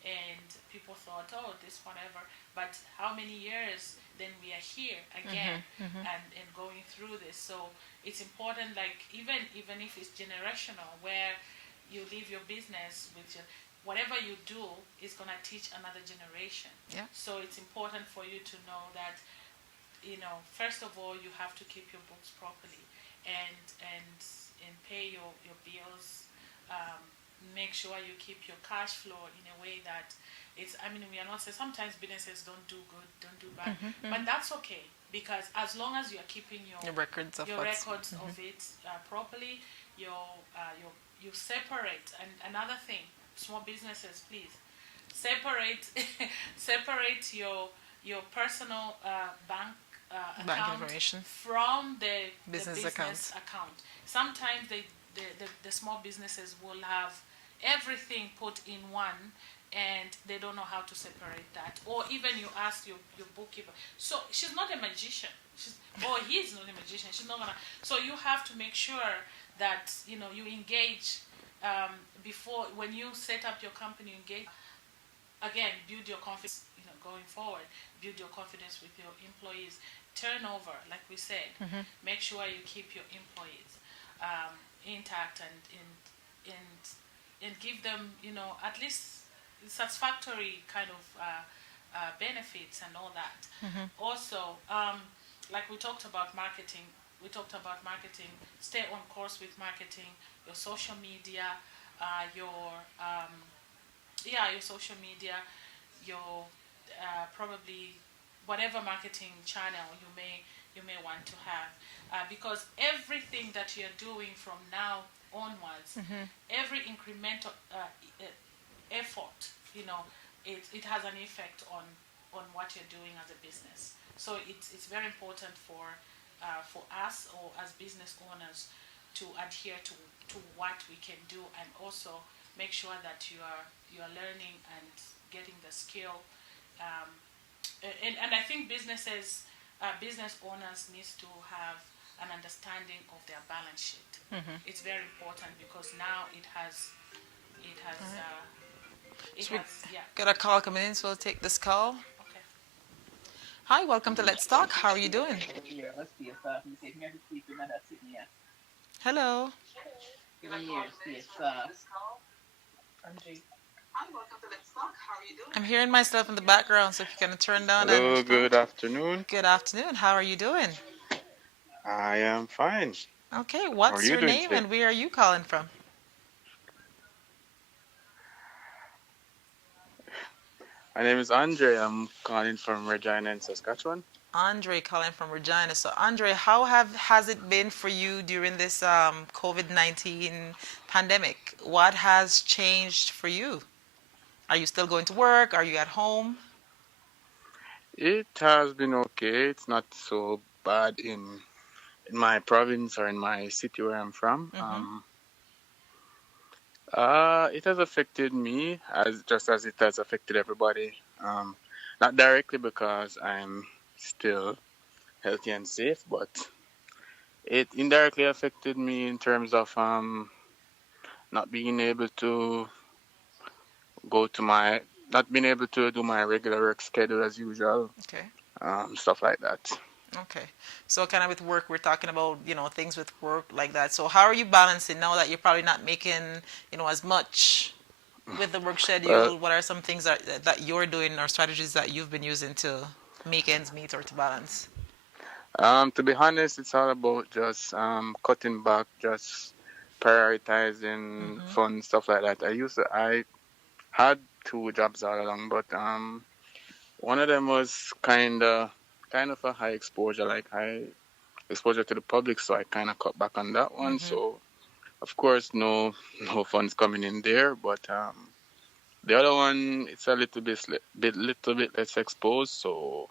and people thought, oh, this whatever. But how many years then we are here again and going through this? So it's important, like even if it's generational, where you leave your business with your whatever you do is gonna teach another generation. Yeah. So it's important for you to know that, first of all, you have to keep your books properly and pay your bills. Um, Make sure you keep your cash flow in a way that it's. I mean, we are not saying sometimes businesses don't do good, don't do bad, but that's okay, because as long as you are keeping The records of what's. records of it properly, you separate. And another thing, small businesses, please separate separate your personal bank Bank account information. from the Business business account. Sometimes the small businesses will have everything put in one, and they don't know how to separate that. Or even you ask your bookkeeper. So she's not a magician. Or he's not a magician. She's not gonna. So you have to make sure that you engage before, when you set up your company. You engage again, build your confidence. Going forward, build your confidence with your employees. Turnover, like we said, make sure you keep your employees intact, and give them, at least satisfactory kind of benefits and all that. Also, like we talked about marketing. Stay on course with marketing, your social media, your social media, your probably whatever marketing channel you may want to have, because everything that you're doing from now onwards, every incremental effort, it has an effect on what you're doing as a business. So it's very important for us, or as business owners, to adhere to what we can do, and also make sure that you are learning and getting the skill. Um, and I think business owners needs to have an understanding of their balance sheet. It's very important, because now So we yeah. got a call coming in, so we'll take this call. Okay. Hi, welcome to Let's Talk. How are you doing? Hello. I'm hearing myself in the background, so if you can turn down and. Hello, good afternoon. Good afternoon. How are you doing? I am fine. Okay, How are what's you your doing name today? and where are you calling from? My name is Andre. I'm calling from Regina in Saskatchewan. Andre calling from Regina. So Andre, how has it been for you during this COVID-19 pandemic? What has changed for you? Are you still going to work? Are you at home? It has been okay. It's not so bad in my province or in my city where I'm from. It has affected me just as it has affected everybody. Not directly because I'm still healthy and safe, but it indirectly affected me in terms of not being able to go to my not being able to do my regular work schedule as usual, Okay. stuff like that. Okay. So kind of with work, we're talking about, things with work like that. So how are you balancing now that you're probably not making, as much with the work Well, schedule? What are some things that you're doing or strategies that you've been using to make ends meet or to balance? to be honest, it's all about just cutting back, just prioritizing Mm-hmm. fun stuff like that. I had two jobs all along, but one of them was kind of a high exposure, like high exposure to the public, so I kind of cut back on that one. Mm-hmm. So of course, no no funds coming in there, but the other one it's a little bit less exposed, so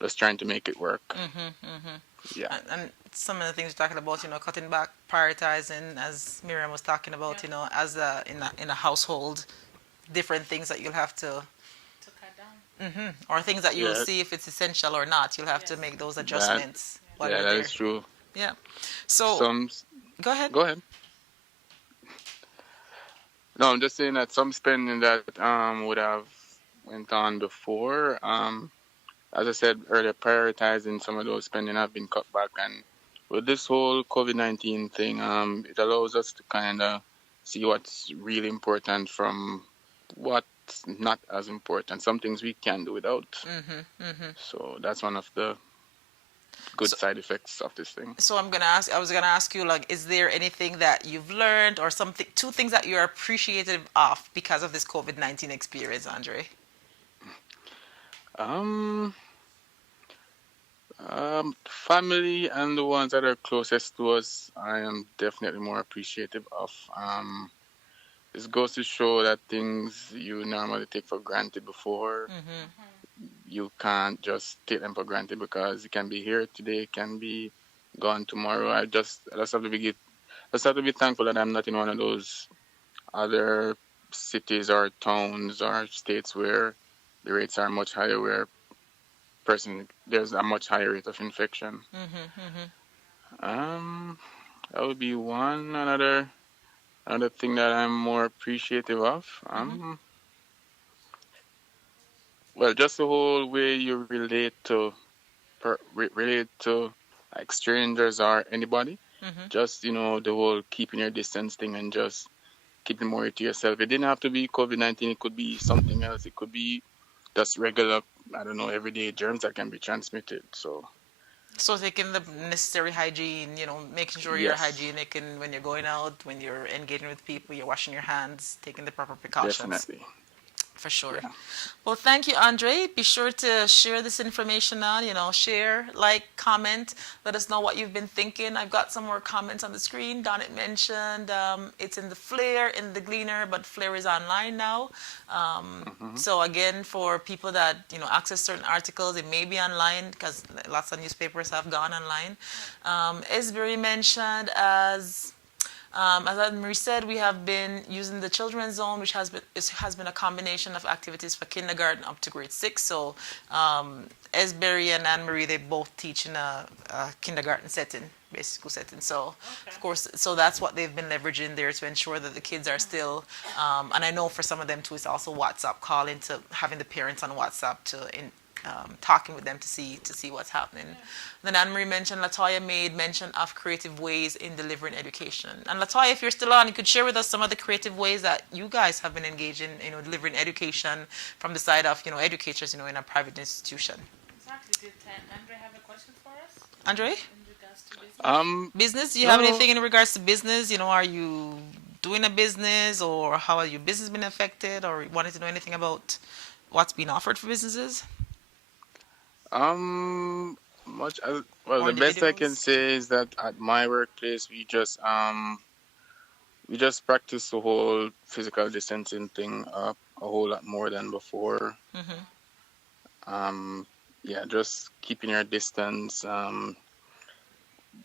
just trying to make it work. Mm-hmm. Mm-hmm. Yeah, And some of the things you're talking about, cutting back, prioritizing, as Miriam was talking about, Yeah, as in a household, different things that you'll have to, to cut down. or things that you'll yeah, see if it's essential or not. You'll have to Yes. make those that adjustments while yeah, you're that there. is true. Yeah. So Some go ahead. Go ahead. No, I'm just saying that some spending that would have went on before. As I said earlier, prioritizing some of those spending have been cut back, and with this whole COVID-19 thing, it allows us to kind of see what's really important from what's not as important. Some things we can do without. Mm-hmm. Mm-hmm. So that's one of the good So, side effects of this thing. so I was gonna ask you, like, is there anything that you've learned or something, two things that you're appreciative of because of this COVID-19 experience, Andre? Um, Family and the ones that are closest to us, I am definitely more appreciative of. This goes to show that things you normally take for granted before, Mm-hmm. you can't just take them for granted because it can be here today, it can be gone tomorrow. I just have to be thankful that I'm not in one of those other cities or towns or states where the rates are much higher, where there's a much higher rate of infection. Mm-hmm. Mm-hmm. Um, that would be one. Another thing that I'm more appreciative of. Mm-hmm. Well, just the whole way you relate to like strangers or anybody. Mm-hmm. Just the whole keeping your distance thing and just keeping more to yourself. It didn't have to be COVID-19. It could be something else. It could be just regular, I don't know, everyday germs that can be transmitted. So So taking the necessary hygiene, making sure you're yes, hygienic, and when you're going out, when you're engaging with people, you're washing your hands, taking the proper precautions. definitely. For sure. Yeah, Well, thank you, Andre. Be sure to share this information on, share, like, comment. Let us know what you've been thinking. I've got some more comments on the screen. Donnet mentioned it's in the Flair, in the Gleaner, but Flair is online now. hmm So again, for people that, access certain articles, it may be online because lots of newspapers have gone online. Esbury mentioned as Anne-Marie said, we have been using the Children's Zone, which has been a combination of activities for kindergarten up to grade 6. So Esberry and Anne-Marie, they both teach in a kindergarten setting, basic school setting. So Okay. of course, so that's what they've been leveraging there to ensure that the kids are still, and I know for some of them too, it's also WhatsApp calling, to having the parents on WhatsApp talking with them to see what's happening. Then Anne-Marie mentioned, Latoya made mention of creative ways in delivering education. And Latoya, if you're still on, you could share with us some of the creative ways that you guys have been engaged in, delivering education from the side of, educators, in a private institution. Exactly. Did Andre have a question for us Andre, in regards to business? business? Do you have no, anything in regards to business? Are you doing a business, or how has your business been affected, or wanted to know anything about what's being offered for businesses um, much as well. or The best I can individuals? say is that at my workplace, we just practice the whole physical distancing thing a whole lot more than before. Mm-hmm. Um, yeah, just keeping your distance,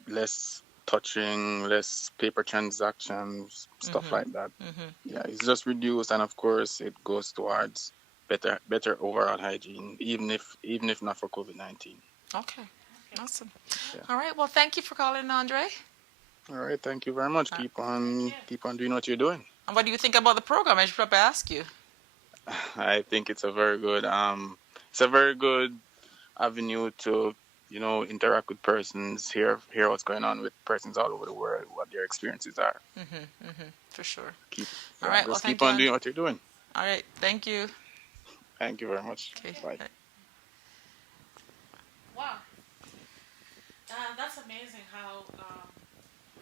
less touching, less paper transactions, stuff Mm-hmm. like that. Mm-hmm. Yeah, it's just reduced, and of course, it goes towards better overall hygiene, even if not for COVID-19. Okay. Awesome. Yeah. All right. Well, thank you for calling, Andre. All right, thank you very much. Uh, Keep Thank on you. keep on doing what you're doing. And what do you think about the program? I should probably ask you. I think it's a very good avenue to interact with persons, hear what's going on with persons all over the world, what their experiences are. For sure. Keep All Yeah, right. Well, just thank keep you, on doing Andrew. what you're doing. All right. Thank you. Thank you very much. Okay. Bye. Wow, that's amazing how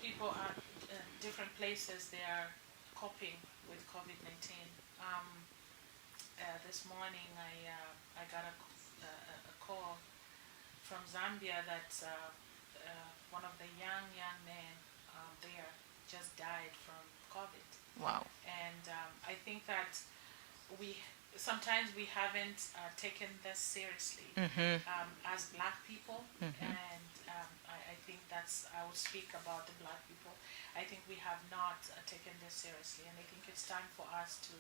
people at different places they are coping with COVID-19. Um, this morning, I got a call from Zambia that one of the young men there just died from COVID, Wow. and I think that we sometimes we haven't taken this seriously as Black people, and I think that's I would speak about the Black people. I think we have not taken this seriously, and I think it's time for us to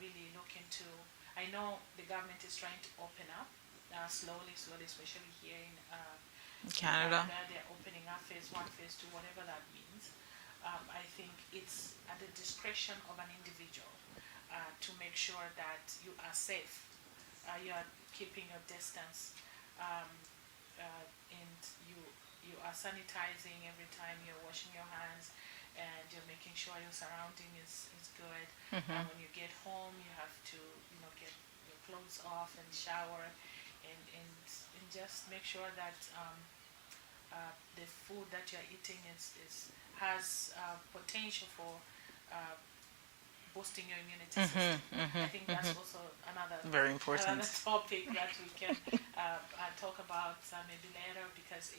really look into. I know the government is trying to open up slowly, especially here in Canada. Canada. They're opening up phase one, phase two, whatever that means. I think it's at the discretion of an individual to make sure that you are safe, you are keeping your distance, um, and you are sanitizing every time you're washing your hands, and you're making sure your surrounding is good. When you get home, you have to get your clothes off and shower, and just make sure that the food that you're eating is has potential for uh, boosting your immunity system. I think that's also Very important. another topic that we can talk about maybe later, because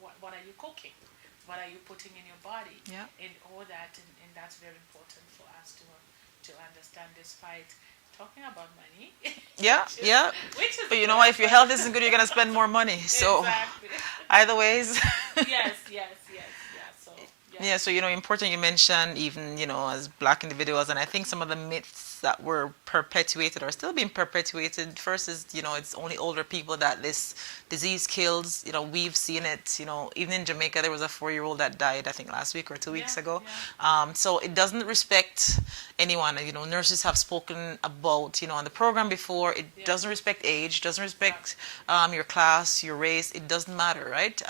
what are you cooking, what are you putting in your body, Yeah. and all that, and that's very important for us to understand, despite talking about money. Yeah. which is, Yeah. which is But you know good, what? If your but health isn't good, you're gonna spend more money. So exactly. either ways. Yeah. So yeah. Yeah, so important you mentioned even, as Black individuals, and I think some of the myths that were perpetuated or still being perpetuated. First is, it's only older people that this disease kills. We've seen it, even in Jamaica there was a 4-year-old that died, I think last week or 2 weeks Yeah, ago. yeah. So it doesn't respect anyone. Nurses have spoken about, on the program before, it Yeah. doesn't respect age, doesn't respect your class, your race. It doesn't matter, right?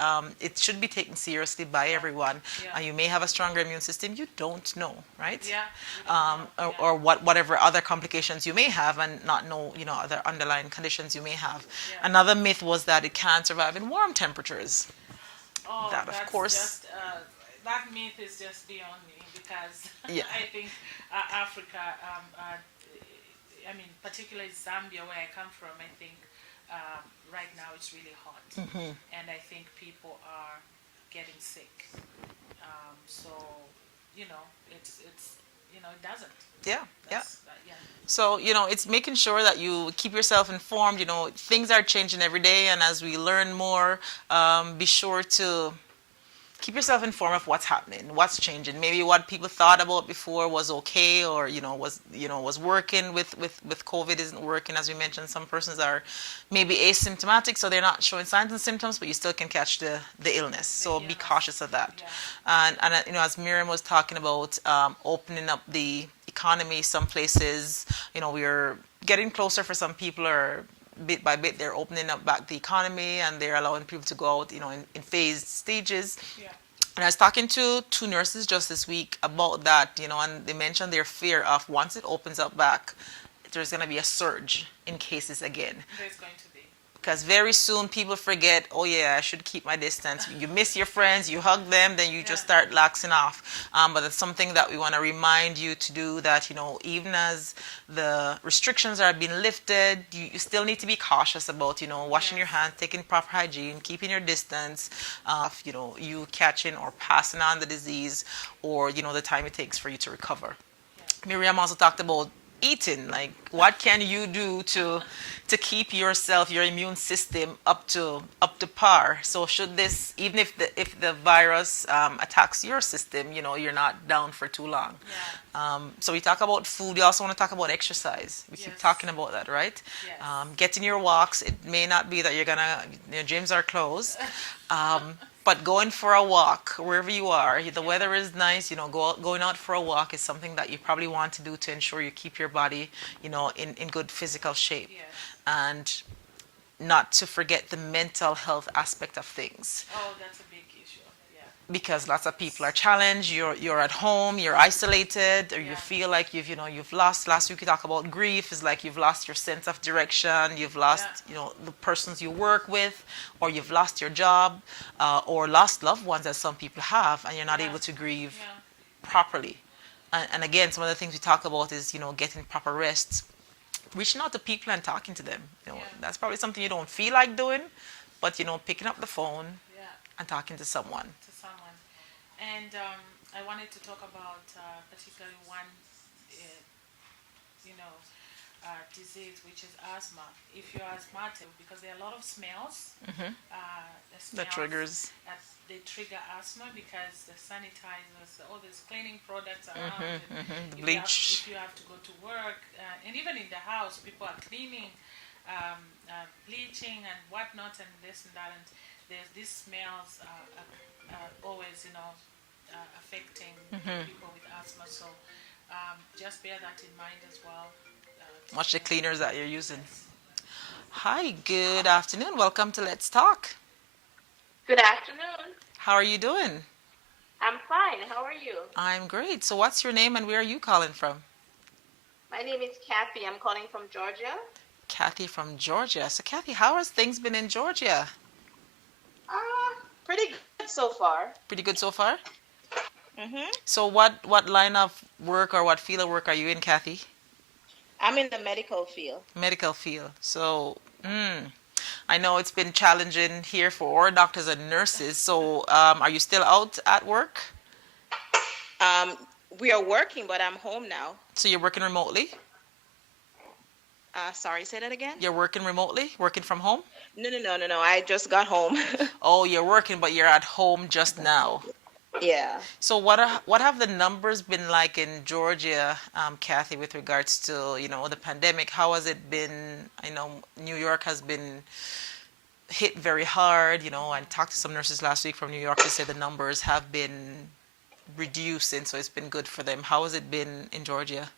It should be taken seriously by everyone. Yeah. You may have a stronger immune system. You don't know, right? Yeah, we don't know. Yeah. Or whatever other complications you may have, and not know, other underlying conditions you may have. Yeah. Another myth was that it can't survive in warm temperatures. Oh, That, of that's course, just that myth is just beyond me, because yeah, I think Africa, I mean, particularly Zambia, where I come from, I think right now it's really hot, and I think people are getting sick. So it's it doesn't. yeah, yeah. Yeah. So, it's making sure that you keep yourself informed. Things are changing every day, and as we learn more, be sure to keep yourself informed of what's happening, what's changing. Maybe what people thought about before was okay, or was working with COVID isn't working. As we mentioned, some persons are maybe asymptomatic, so they're not showing signs and symptoms, but you still can catch the illness. So be cautious of that. Yeah. And as Miriam was talking about, opening up the economy, some places, we're getting closer. For some people, are bit by bit they're opening up back the economy, and they're allowing people to go out, in phased stages. Yeah. And I was talking to two nurses just this week about that, and they mentioned their fear of, once it opens up back, there's going to be a surge in cases again. There's going to be. Because very soon people forget, oh yeah, I should keep my distance. You miss your friends, you hug them, then you just start laxing off. But it's something that we want to remind you to do, that, even as the restrictions are being lifted, you still need to be cautious about, washing your hands, taking proper hygiene, keeping your distance, you catching or passing on the disease, or, the time it takes for you to recover. Miriam also talked about eating. Like, what can you do to keep your immune system up to par? So should this, even if the virus attacks your system, you're not down for too long. Yeah. So we talk about food. We also want to talk about exercise. We keep Yes. talking about that, right? Yes. Getting your walks. It may not be that you're gonna, gyms are closed. But going for a walk, wherever you are, the weather is nice, going out for a walk is something that you probably want to do to ensure you keep your body, in good physical shape. Yes. And not to forget the mental health aspect of things, Oh, that's a big issue. Yeah. because lots of people are challenged. You're at home, you're isolated, or you Yeah. feel like you've lost. Last week we talked about grief. Is like you've lost your sense of direction. You've lost the persons you work with, or you've lost your job, or lost loved ones, as some people have, and you're not Yeah. able to grieve Yeah. properly. And again, some of the things we talk about is getting proper rest, reaching out to people and talking to them. Yeah. That's probably something you don't feel like doing, but picking up the phone Yeah. and talking to someone. To someone. And I wanted to talk about particularly one, you know, disease, which is asthma. If you're asthmatic, because there are a lot of smells, the That smells triggers. that they trigger asthma because the sanitizers, all these cleaning products around. And The if you have, bleach. if you have to go to work, and even in the house, people are cleaning, bleaching and whatnot, and this and that, and there's these smells always, affecting people with asthma. So just bear that in mind as well. Watch the cleaners that you're using. Yes. Hi, good afternoon. Welcome to Let's Talk. Good afternoon. How are you doing? I'm fine. How are you? I'm great. So, what's your name and where are you calling from? My name is Kathy. I'm calling from Georgia. Kathy from Georgia. So, Kathy, how has things been in Georgia? Pretty good so far. Pretty good so far? Mhm. So, what line of work or what field of work are you in, Kathy? I'm in the medical field. Medical field. So, I know it's been challenging here for our doctors and nurses. So, are you still out at work? Um, we are working, but I'm home now. So, you're working remotely? Sorry, say that again? You're working remotely? Working from home? No. I just got home. Oh, you're working, but you're at home just now. Yeah. So, what have the numbers been like in Georgia, Kathy, with regards to the pandemic? How has it been? I know New York has been hit very hard. I talked to some nurses last week from New York. They said the numbers have been reducing, so it's been good for them. How has it been in Georgia?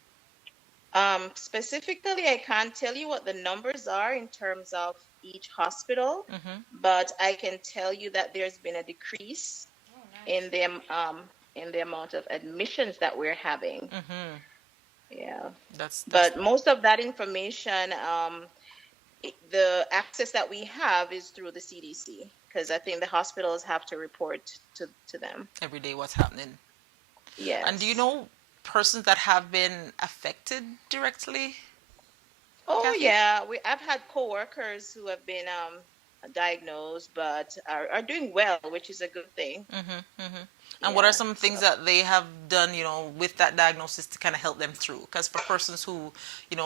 Specifically, I can't tell you what the numbers are in terms of each hospital, Mm-hmm. but I can tell you that there's been a decrease Oh, nice. in the amount of admissions that we're having. Mm-hmm. Yeah. That's But most of that information, the access that we have is through the CDC, because I think the hospitals have to report to them. every day what's happening. Yes. And do you know persons that have been affected directly? Oh, Kathy? yeah. I've had coworkers who have been diagnosed, but are doing well, which is a good thing. Mm-hmm, mm-hmm. And what are Yeah. some things that they have done, with that diagnosis to kind of help them through? Because for persons who,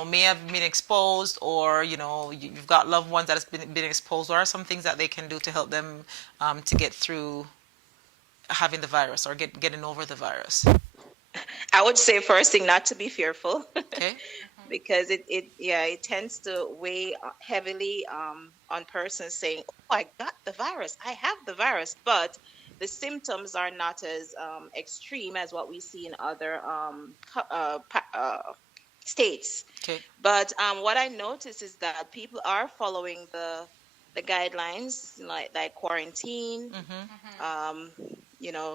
may have been exposed, or you've got loved ones that has been exposed, what are some things that they can do to help them to get through having the virus or getting over the virus? I would say first thing, not to be fearful, Okay. because it tends to weigh heavily on persons saying, "Oh, I got the virus. I have the virus," but the symptoms are not as extreme as what we see in other states. Okay. But what I notice is that people are following the guidelines, like quarantine, Mm-hmm.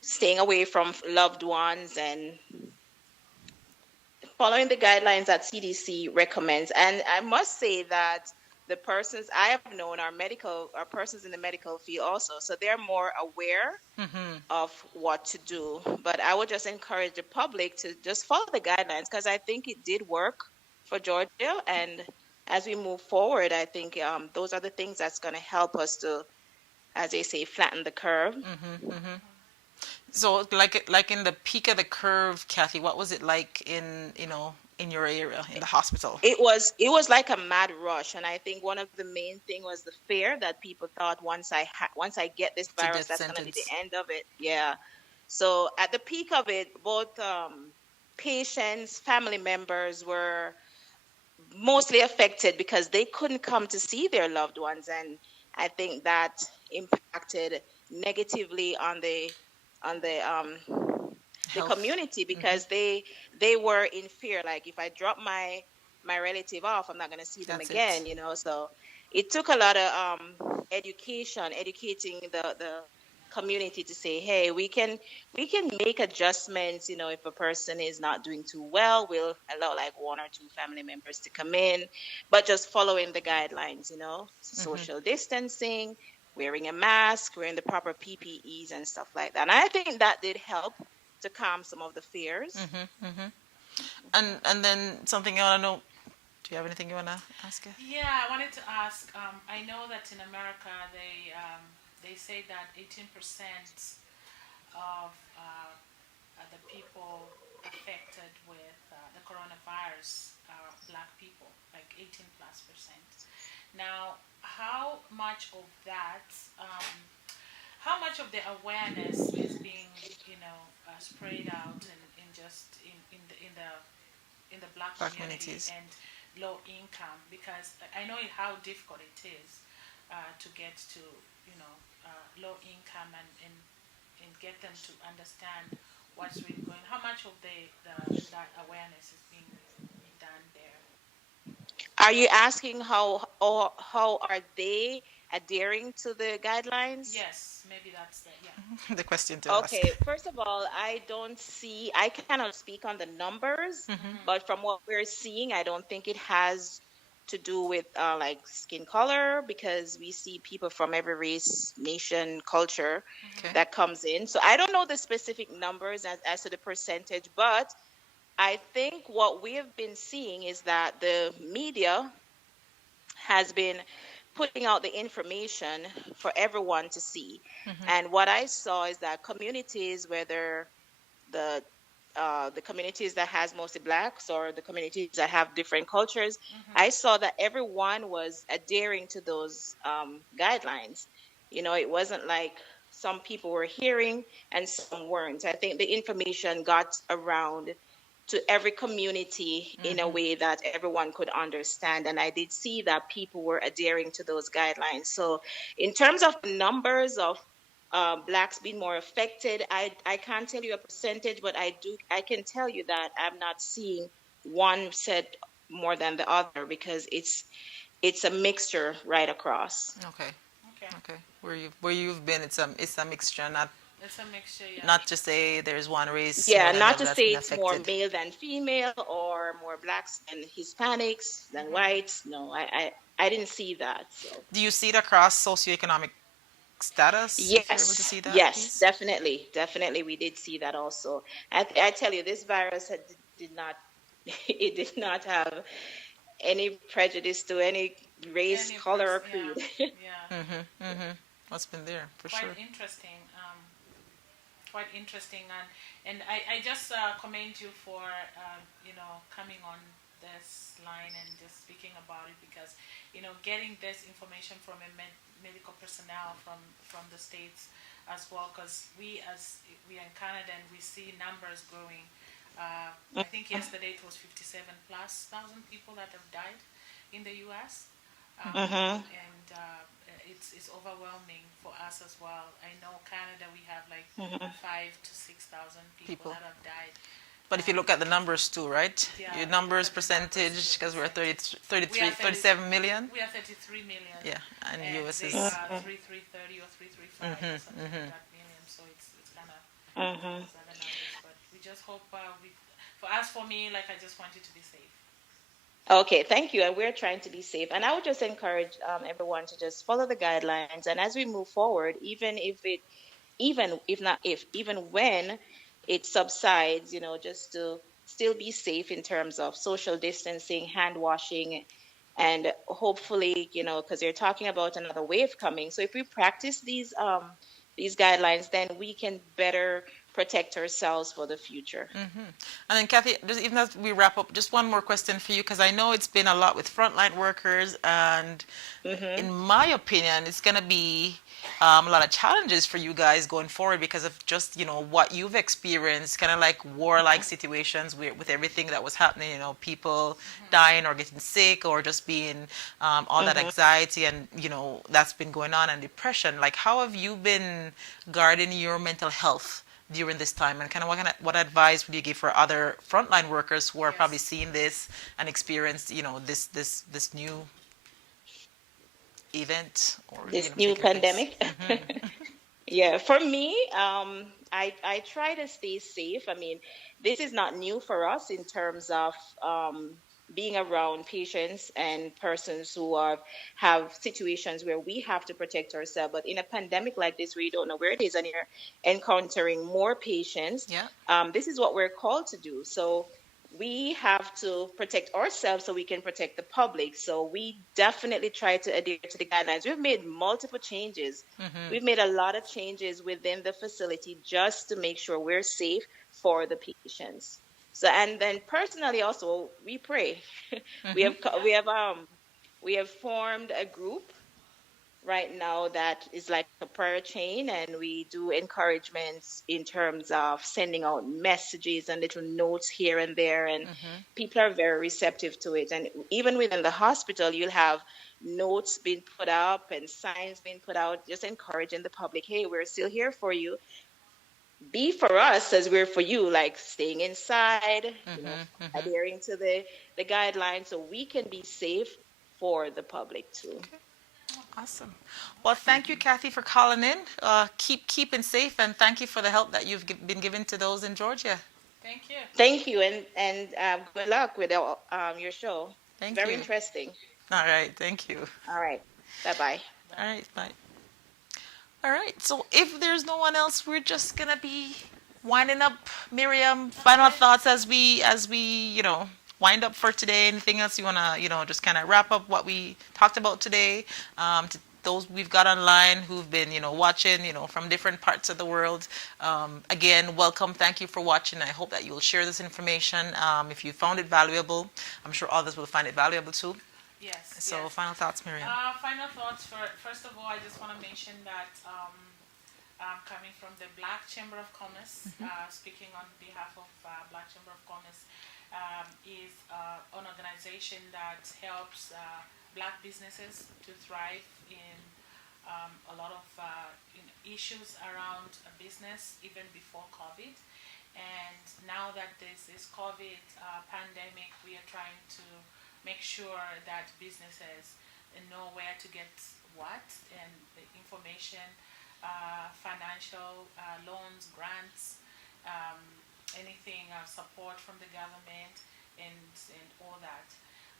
staying away from loved ones, and following the guidelines that CDC recommends. And I must say that the persons I have known are persons in the medical field also, so they're more aware Mm-hmm. of what to do. But I would just encourage the public to just follow the guidelines, because I think it did work for Georgia. And as we move forward, I think those are the things that's going to help us to, as they say, flatten the curve. Mm-hmm. Mm-hmm. So, like in the peak of the curve, Kathy, what was it like in your area in the hospital? It was like a mad rush, and I think one of the main thing was the fear that people thought once I get this It's a virus, death that's going to be sentence. the end of it. Yeah. So at the peak of it, both patients, family members were mostly affected because they couldn't come to see their loved ones, I think that impacted negatively on the Health. community, because they were in fear. Like, if I drop my relative off, I'm not going to see them That's it. again, so it took a lot of educating the community to say, hey, we can make adjustments. If a person is not doing too well, we'll allow like one or two family members to come in, but just following the guidelines, social distancing, wearing a mask, wearing the proper PPEs and stuff like that. And I think that did help to calm some of the fears. And then something you want to know. Do you have anything you want to ask? Yeah, I wanted to ask. I know that in America they say that 18% of the people affected with the coronavirus are Black people, like 18 plus percent. Now, how much of that, how much of the awareness is being, spread out in just in the Black Black community communities. and low income? Because I know how difficult it is to get to low income and get them to understand what's really going. How much of that awareness is being done there? Are you asking how are they adhering to the guidelines? Yes, maybe that's the yeah. The question to ask. Okay, first of all, I cannot speak on the numbers, but from what we're seeing, I don't think it has to do with like skin color, because we see people from every race, nation, culture Okay. that comes in. So I don't know the specific numbers as to the percentage, but I think what we have been seeing is that the media has been putting out the information for everyone to see. And what I saw is that communities, whether the the communities that has mostly blacks or the communities that have different cultures, I saw that everyone was adhering to those guidelines. It wasn't like some people were hearing and some weren't. I think the information got around to every community in a way that everyone could understand. And I did see that people were adhering to those guidelines. So, in terms of numbers of blacks being more affected, I can't tell you a percentage, but I can tell you that I'm not seeing one said more than the other, because it's a mixture right across. Okay. Okay, Okay. Where you've been, it's a mixture, not it's a mixture. Yeah. not to say there's one race more Yeah, than the not other to that's say been it's more affected. male than female or more blacks than Hispanics than whites. No, I didn't see that. So Do you see it across socioeconomic status, if you're able to see that yes, piece? definitely, we did see that also. I tell you, this virus did not it did not have any prejudice to any race, Any color, or person, creed. yeah, yeah. What's been there for Quite sure? interesting. Quite interesting, and I just commend you for coming on this line and just speaking about it, because getting this information from a medical personnel from the states as well, because we are in Canada and we see numbers growing. I think yesterday it was 57 plus thousand people that have died in the U.S. And it's overwhelming for us as well. I know Canada, we have like 5 to 6 thousand people People. that have died. But if you look at the numbers too, right? Yeah, Your if you numbers, look at the numbers percentage, too, because we're 30, we are 37 million. We are 33 million. Yeah, and And US they is. are 3330 or 335 or something like that million. So it's kind of those other numbers. But we just hope for me, like, I just want you to be safe. Okay, thank you. And we're trying to be safe. And I would just encourage everyone to just follow the guidelines. And as we move forward, even when it subsides, just to still be safe in terms of social distancing, hand washing, and hopefully, because they're talking about another wave coming. So if we practice these guidelines, then we can better protect ourselves for the future. And then, Kathy, just even as we wrap up, just one more question for you, because I know it's been a lot with frontline workers, and in my opinion, it's going to be a lot of challenges for you guys going forward because of just, what you've experienced, kind of like war-like situations with everything that was happening, people dying or getting sick or just being all that anxiety and, that's been going on, and depression. Like, how have you been guarding your mental health during this time, and kind of what advice would you give for other frontline workers who are probably seeing this and experience, this new event or This new taking place? pandemic. Yeah, for me, I try to stay safe. I mean, this is not new for us in terms of being around patients and persons who have situations where we have to protect ourselves. But in a pandemic like this, where you don't know where it is and you're encountering more patients, Yeah. this is what we're called to do. So we have to protect ourselves so we can protect the public. So we definitely try to adhere to the guidelines. We've made multiple changes. We've made a lot of changes within the facility just to make sure we're safe for the patients. So, and then personally also, we pray. we have co- we have formed a group right now that is like a prayer chain, and we do encouragements in terms of sending out messages and little notes here and there, and people are very receptive to it. And even within the hospital, you'll have notes being put up and signs being put out just encouraging the public, hey, we're still here for you. Be for us as we're for you, like staying inside, adhering to the guidelines so we can be safe for the public too. Awesome. Well, thank you, Kathy, for calling in. Keep keeping safe, and thank you for the help that you've been giving to those in Georgia. Thank you. Thank you, and good luck with your show. Thank Very you. interesting. All right. Thank you. All right. Bye bye. All right. Bye. All right. So if there's no one else, we're just gonna be winding up. Miriam, final thoughts as we wind up for today. Anything else you wanna just kind of wrap up what we talked about today? To those we've got online who've been watching from different parts of the world. Again, welcome. Thank you for watching. I hope that you'll share this information. If you found it valuable, I'm sure others will find it valuable too. Yes. So yes. final thoughts, Miriam. Final thoughts. First of all, I just want to mention that coming from the Black Chamber of Commerce, speaking on behalf of Black Chamber of Commerce, is an organization that helps Black businesses to thrive in a lot of issues around a business even before COVID. And now that this is COVID pandemic, we are trying to make sure that businesses know where to get what and the information, financial loans, grants, anything, support from the government, and all that.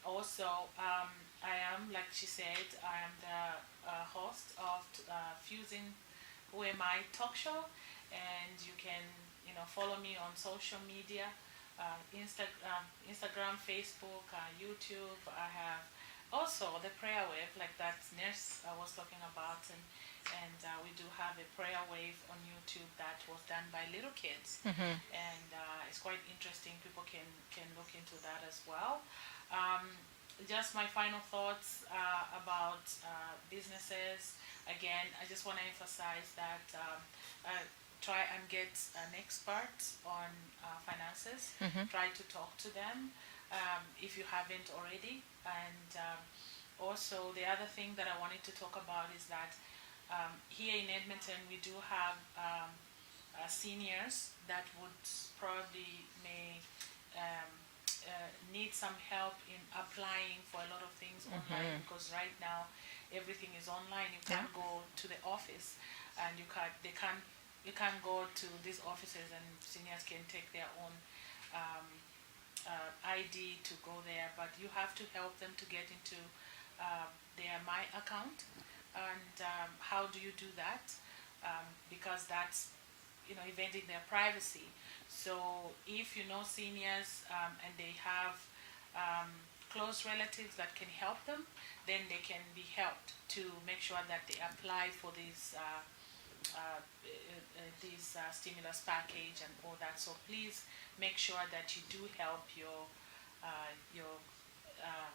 Also, I am, like she said, I am the host of Fusing Who Am I talk show, and you can follow me on social media. Instagram, Facebook, YouTube. I have also the prayer wave, like that nurse I was talking about, and we do have a prayer wave on YouTube that was done by little kids, and it's quite interesting. People can look into that as well. Just my final thoughts about businesses. Again, I just want to emphasize that. Try and get an expert on finances. Try to talk to them if you haven't already. And also, the other thing that I wanted to talk about is that here in Edmonton, we do have seniors that would probably may need some help in applying for a lot of things online, because right now everything is online. You can't go to the office, and you can't go to these offices, and seniors can take their own ID to go there, but you have to help them to get into their My account. And how do you do that? Because that's invading their privacy. So if you know seniors and they have close relatives that can help them, then they can be helped to make sure that they apply for these this stimulus package and all that. So please make sure that you do help uh, your um,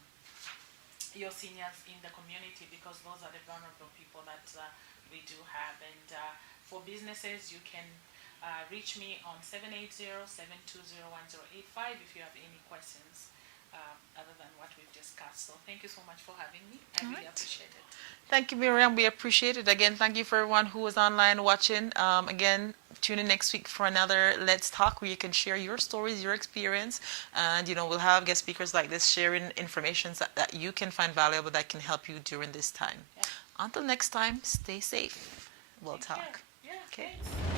your seniors in the community, because those are the vulnerable people that we do have. And for businesses, you can reach me on 780-720-1085 if you have any questions other than what we've discussed. So thank you so much for having me. I really appreciate it. Thank you, Miriam. We appreciate it. Again, thank you for everyone who was online watching. Again, tune in next week for another Let's Talk, where you can share your stories, your experience, and we'll have guest speakers like this sharing information that you can find valuable, that can help you during this time. Yeah. Until next time, stay safe. We'll Take talk. care. Yeah, Okay. thanks.